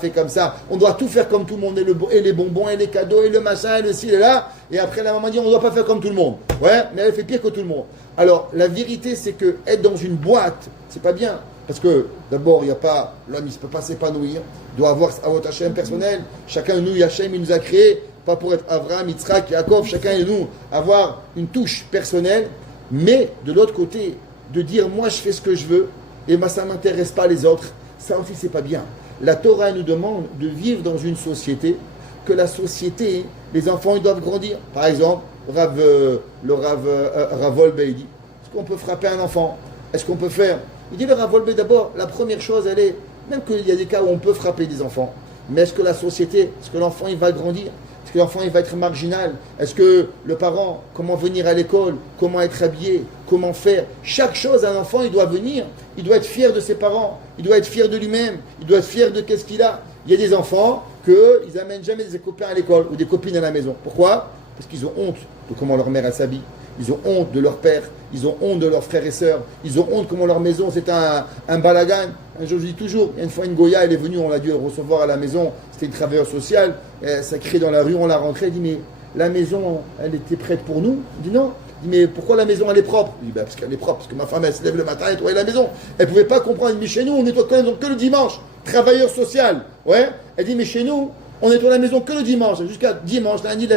on doit tout faire comme tout le monde, et les bonbons, et les cadeaux, et le machin, et le ci, et là, et après la maman dit on ne doit pas faire comme tout le monde, ouais, mais elle fait pire que tout le monde. Alors la vérité c'est que être dans une boîte, c'est pas bien, parce que d'abord il y a pas, l'homme il ne peut pas s'épanouir, il doit avoir Avot Hashem personnel, chacun de nous, Hashem il nous a créés, pas pour être Avraham, Yitzhak, Yaakov, chacun de nous avoir une touche personnelle, mais de l'autre côté, de dire moi je fais ce que je veux, et moi ça ne m'intéresse pas les autres, ça aussi c'est pas bien. La Torah nous demande de vivre dans une société, que la société, les enfants ils doivent grandir. Par exemple, le Rav Wolbe, il dit, est-ce qu'on peut frapper un enfant? Est-ce qu'on peut faire? Il dit le Rav Wolbe d'abord, la première chose elle est, même qu'il y a des cas où on peut frapper des enfants, mais est-ce que la société, est-ce que l'enfant il va grandir? Est-ce que l'enfant il va être marginal? Est-ce que le parent, comment venir à l'école? Comment être habillé? Comment faire? Chaque chose, un enfant, il doit venir. Il doit être fier de ses parents. Il doit être fier de lui-même. Il doit être fier de qu'est-ce qu'il a. Il y a des enfants qu'ils n'amènent jamais des copains à l'école ou des copines à la maison. Pourquoi? Parce qu'ils ont honte de comment leur mère s'habille. Ils ont honte de leur père. Ils ont honte de leurs frères et sœurs. Ils ont honte comment leur maison, c'est un balagan. Un jour, je dis toujours, il y a une fois une Goya, elle est venue, on l'a dû recevoir à la maison. C'était une travailleuse sociale. Ça criait dans la rue, on l'a rentrée. Elle dit, mais la maison, elle était prête pour nous? Il dit non. Il dit, mais pourquoi la maison, elle est propre? Il dit, parce qu'elle est propre, parce que ma femme, elle se lève le matin et nettoie la maison. Elle ne pouvait pas comprendre. Elle dit, mais chez nous, on nettoie que le dimanche. Travailleur social. Ouais. Elle dit, mais chez nous, on nettoie la maison que le dimanche. Jusqu'à dimanche, lundi,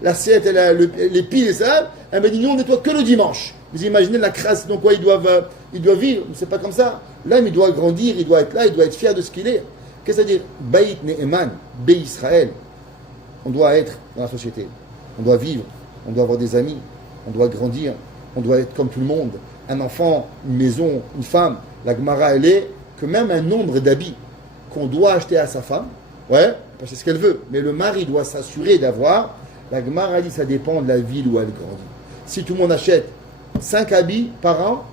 l'assiette, les piles et ça. Elle m'a dit, nous, on nettoie que le dimanche. Vous imaginez la crasse dans quoi ils doivent vivre? C'est pas comme ça. L'homme, il doit grandir, il doit être là, il doit être fier de ce qu'il est. Qu'est-ce que ça veut dire? Baït Ne'eman, Bé Israël. On doit être dans la société. On doit vivre. On doit avoir des amis. On doit grandir. On doit être comme tout le monde. Un enfant, une maison, une femme. La Gemara, elle est que même un nombre d'habits qu'on doit acheter à sa femme, ouais, parce que c'est ce qu'elle veut, mais le mari doit s'assurer d'avoir. La Gemara dit ça dépend de la ville où elle grandit. Si tout le monde achète 5 habits par an,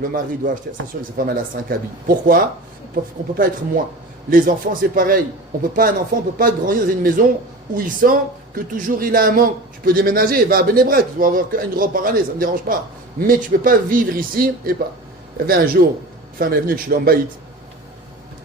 le mari doit s'assurer que sa femme elle a 5 habits. Pourquoi? Parce qu'on ne peut pas être moins. Les enfants, c'est pareil. Un enfant ne peut pas grandir dans une maison où il sent que toujours il a un manque. Tu peux déménager, va à Benebrak, tu dois avoir qu'une robe par année, ça ne me dérange pas. Mais tu ne peux pas vivre ici et pas. Il y avait un jour, une femme est venue de Shalom Bayit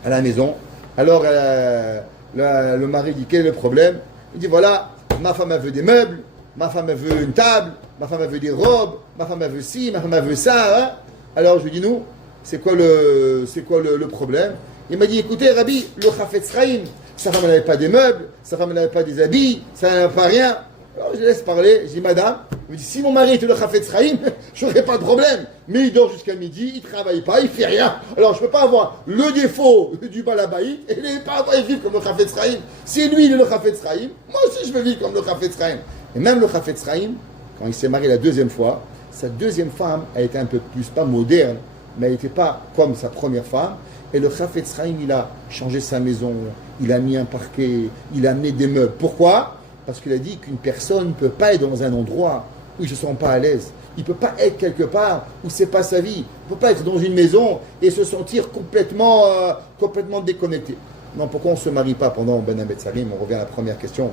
à la maison. Alors le mari dit, quel est le problème? Il dit, voilà, ma femme elle veut des meubles, ma femme elle veut une table, ma femme elle veut des robes, ma femme elle veut ci, ma femme elle veut ça. Hein? Alors je lui dis, nous, c'est quoi le problème? Il m'a dit, écoutez, Rabbi, le Chafetz Chaim, sa femme n'avait pas des meubles, sa femme n'avait pas des habits, ça n'avait pas rien. Alors je laisse parler, je dis, madame, il me dit, si mon mari était le Chafetz Chaim, je n'aurais pas de problème. Mais il dort jusqu'à midi, il ne travaille pas, il ne fait rien. Alors je ne peux pas avoir le défaut du Balabaït et ne pas vivre comme le Chafetz Chaim. Si lui, il est le Chafetz Chaim, moi aussi je veux vivre comme le Chafetz Chaim. Et même le Chafetz Chaim, quand il s'est marié la deuxième fois, sa deuxième femme a été un peu plus, pas moderne, mais elle n'était pas comme sa première femme. Et le Chafetz Chaim, il a changé sa maison, il a mis un parquet, il a amené des meubles. Pourquoi? Parce qu'il a dit qu'une personne ne peut pas être dans un endroit où il ne se sent pas à l'aise. Il ne peut pas être quelque part où ce n'est pas sa vie. Il ne peut pas être dans une maison et se sentir complètement déconnecté. Non, pourquoi on ne se marie pas pendant Ben Ametzarim? On revient à la première question.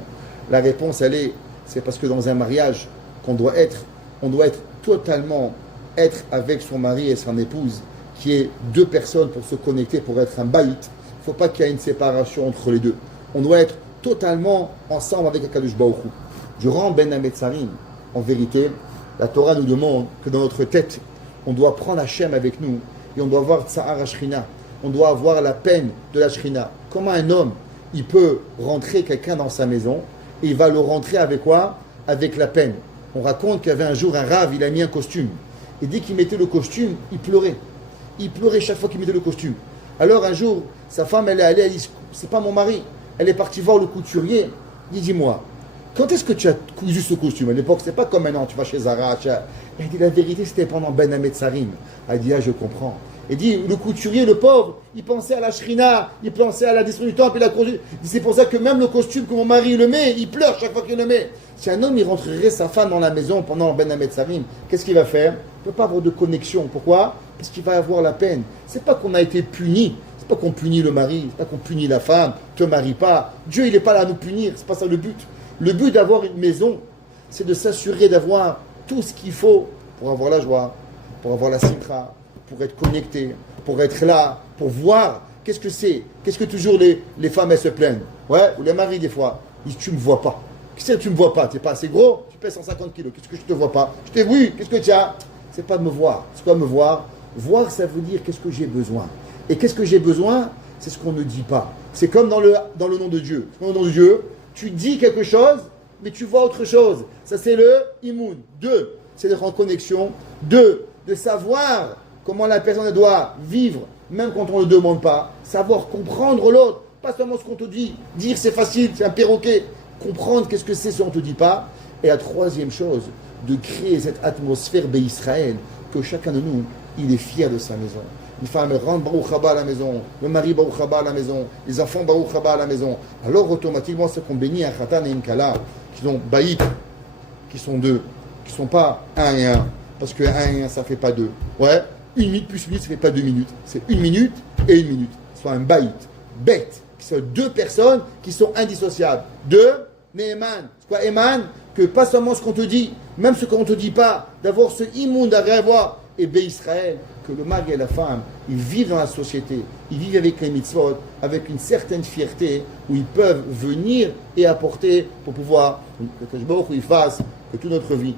La réponse, c'est parce que dans un mariage, on doit totalement être avec son mari et son épouse, qui est deux personnes pour se connecter, pour être un baït. Il ne faut pas qu'il y ait une séparation entre les deux. On doit être totalement ensemble avec Akadosh Baruch Hu. Durant Ben Ametzarim, en vérité, la Torah nous demande que dans notre tête, on doit prendre Hachem avec nous et on doit avoir Tsahar Ashrina. On doit avoir la peine de la Shrina. Comment un homme, il peut rentrer quelqu'un dans sa maison et il va le rentrer avec quoi? Avec la peine. On raconte qu'il y avait un jour un rave, il a mis un costume. Et dès qu'il mettait le costume, il pleurait. Il pleurait chaque fois qu'il mettait le costume. Alors un jour, sa femme, elle est allée, elle dit, c'est pas mon mari. Elle est partie voir le couturier. Il dit, dis-moi, quand est-ce que tu as cousu ce costume? À l'époque, c'est pas comme maintenant, tu vas chez Zara. Elle dit, la vérité, c'était pendant Ben Ametzarim. Elle dit, ah, je comprends. Il dit, le couturier, le pauvre, il pensait à la shrina, il pensait à la destruction du temple et la croix. Il dit, c'est pour ça que même le costume que mon mari le met, il pleure chaque fois qu'il le met. Si un homme, il rentrerait sa femme dans la maison pendant Ben Hametzarim, qu'est-ce qu'il va faire? Il ne peut pas avoir de connexion. Pourquoi? Parce qu'il va avoir la peine. C'est pas qu'on a été puni, c'est pas qu'on punit le mari, c'est pas qu'on punit la femme, te marie pas. Dieu, il n'est pas là à nous punir, c'est pas ça le but. Le but d'avoir une maison, c'est de s'assurer d'avoir tout ce qu'il faut pour avoir la joie, pour avoir la simcha, pour être connecté, pour être là, pour voir qu'est-ce que c'est. Qu'est-ce que toujours les femmes, elles se plaignent. Ouais, ou les maris, des fois, ils disent, tu me vois pas. Qu'est-ce que tu me vois pas? Tu n'es pas assez gros, tu pèses 150 kilos. Qu'est-ce que je te vois pas? Je t'ai vu, qu'est-ce que tu as? C'est pas de me voir. C'est quoi me voir? Voir, ça veut dire qu'est-ce que j'ai besoin. Et qu'est-ce que j'ai besoin? C'est ce qu'on ne dit pas. C'est comme dans le nom de Dieu. Dans le nom de Dieu, tu dis quelque chose, mais tu vois autre chose. Ça, c'est le imoun. 2, c'est d'être en connexion. 2, de savoir comment la personne doit vivre, même quand on ne le demande pas. Savoir comprendre l'autre, pas seulement ce qu'on te dit. Dire c'est facile, c'est un perroquet. Comprendre qu'est-ce que c'est si on ne te dit pas. Et la troisième chose, de créer cette atmosphère d'Israël, que chacun de nous, il est fier de sa maison. Une femme rentre Baruch Haba à la maison, le mari Baruch Haba à la maison, les enfants Baruch Haba à la maison. Alors automatiquement, c'est qu'on bénit un khatan et une kala, qui sont baït, qui sont 2, qui ne sont pas 1 et 1, parce que 1 et 1, ça ne fait pas 2. Ouais, 1 minute plus 1 minute, ça ne fait pas 2 minutes. C'est 1 minute et 1 minute. Soit un baït, bête, qui sont 2 personnes qui sont indissociables. 2, Neeman. C'est quoi Eman? Que pas seulement ce qu'on te dit, même ce qu'on ne te dit pas, d'avoir ce immonde à avoir. Et Israël, que le mari et la femme, ils vivent dans la société, ils vivent avec les mitzvot, avec une certaine fierté, où ils peuvent venir et apporter pour pouvoir que il fasse que toute notre vie,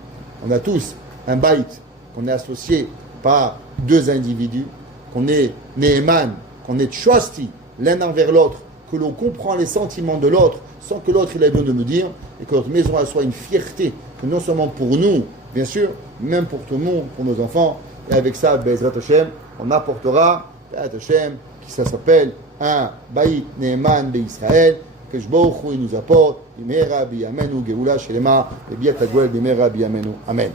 on a tous un baït, qu'on est associé par 2 individus, qu'on est Neeman, qu'on est Tchosti, l'un envers l'autre, que l'on comprend les sentiments de l'autre sans que l'autre ait besoin de me dire, et que notre maison soit une fierté, que non seulement pour nous, bien sûr, même pour tout le monde, pour nos enfants. Et avec ça, Bezrat Hashem, on apportera, Bezrat Hashem, qui ça s'appelle un Baït Neeman Israël, que Jbouchou il nous apporte, Bimera Biyamenu Geoula Shelema, et Biat Agwel Bimera Biyamenu. Amen.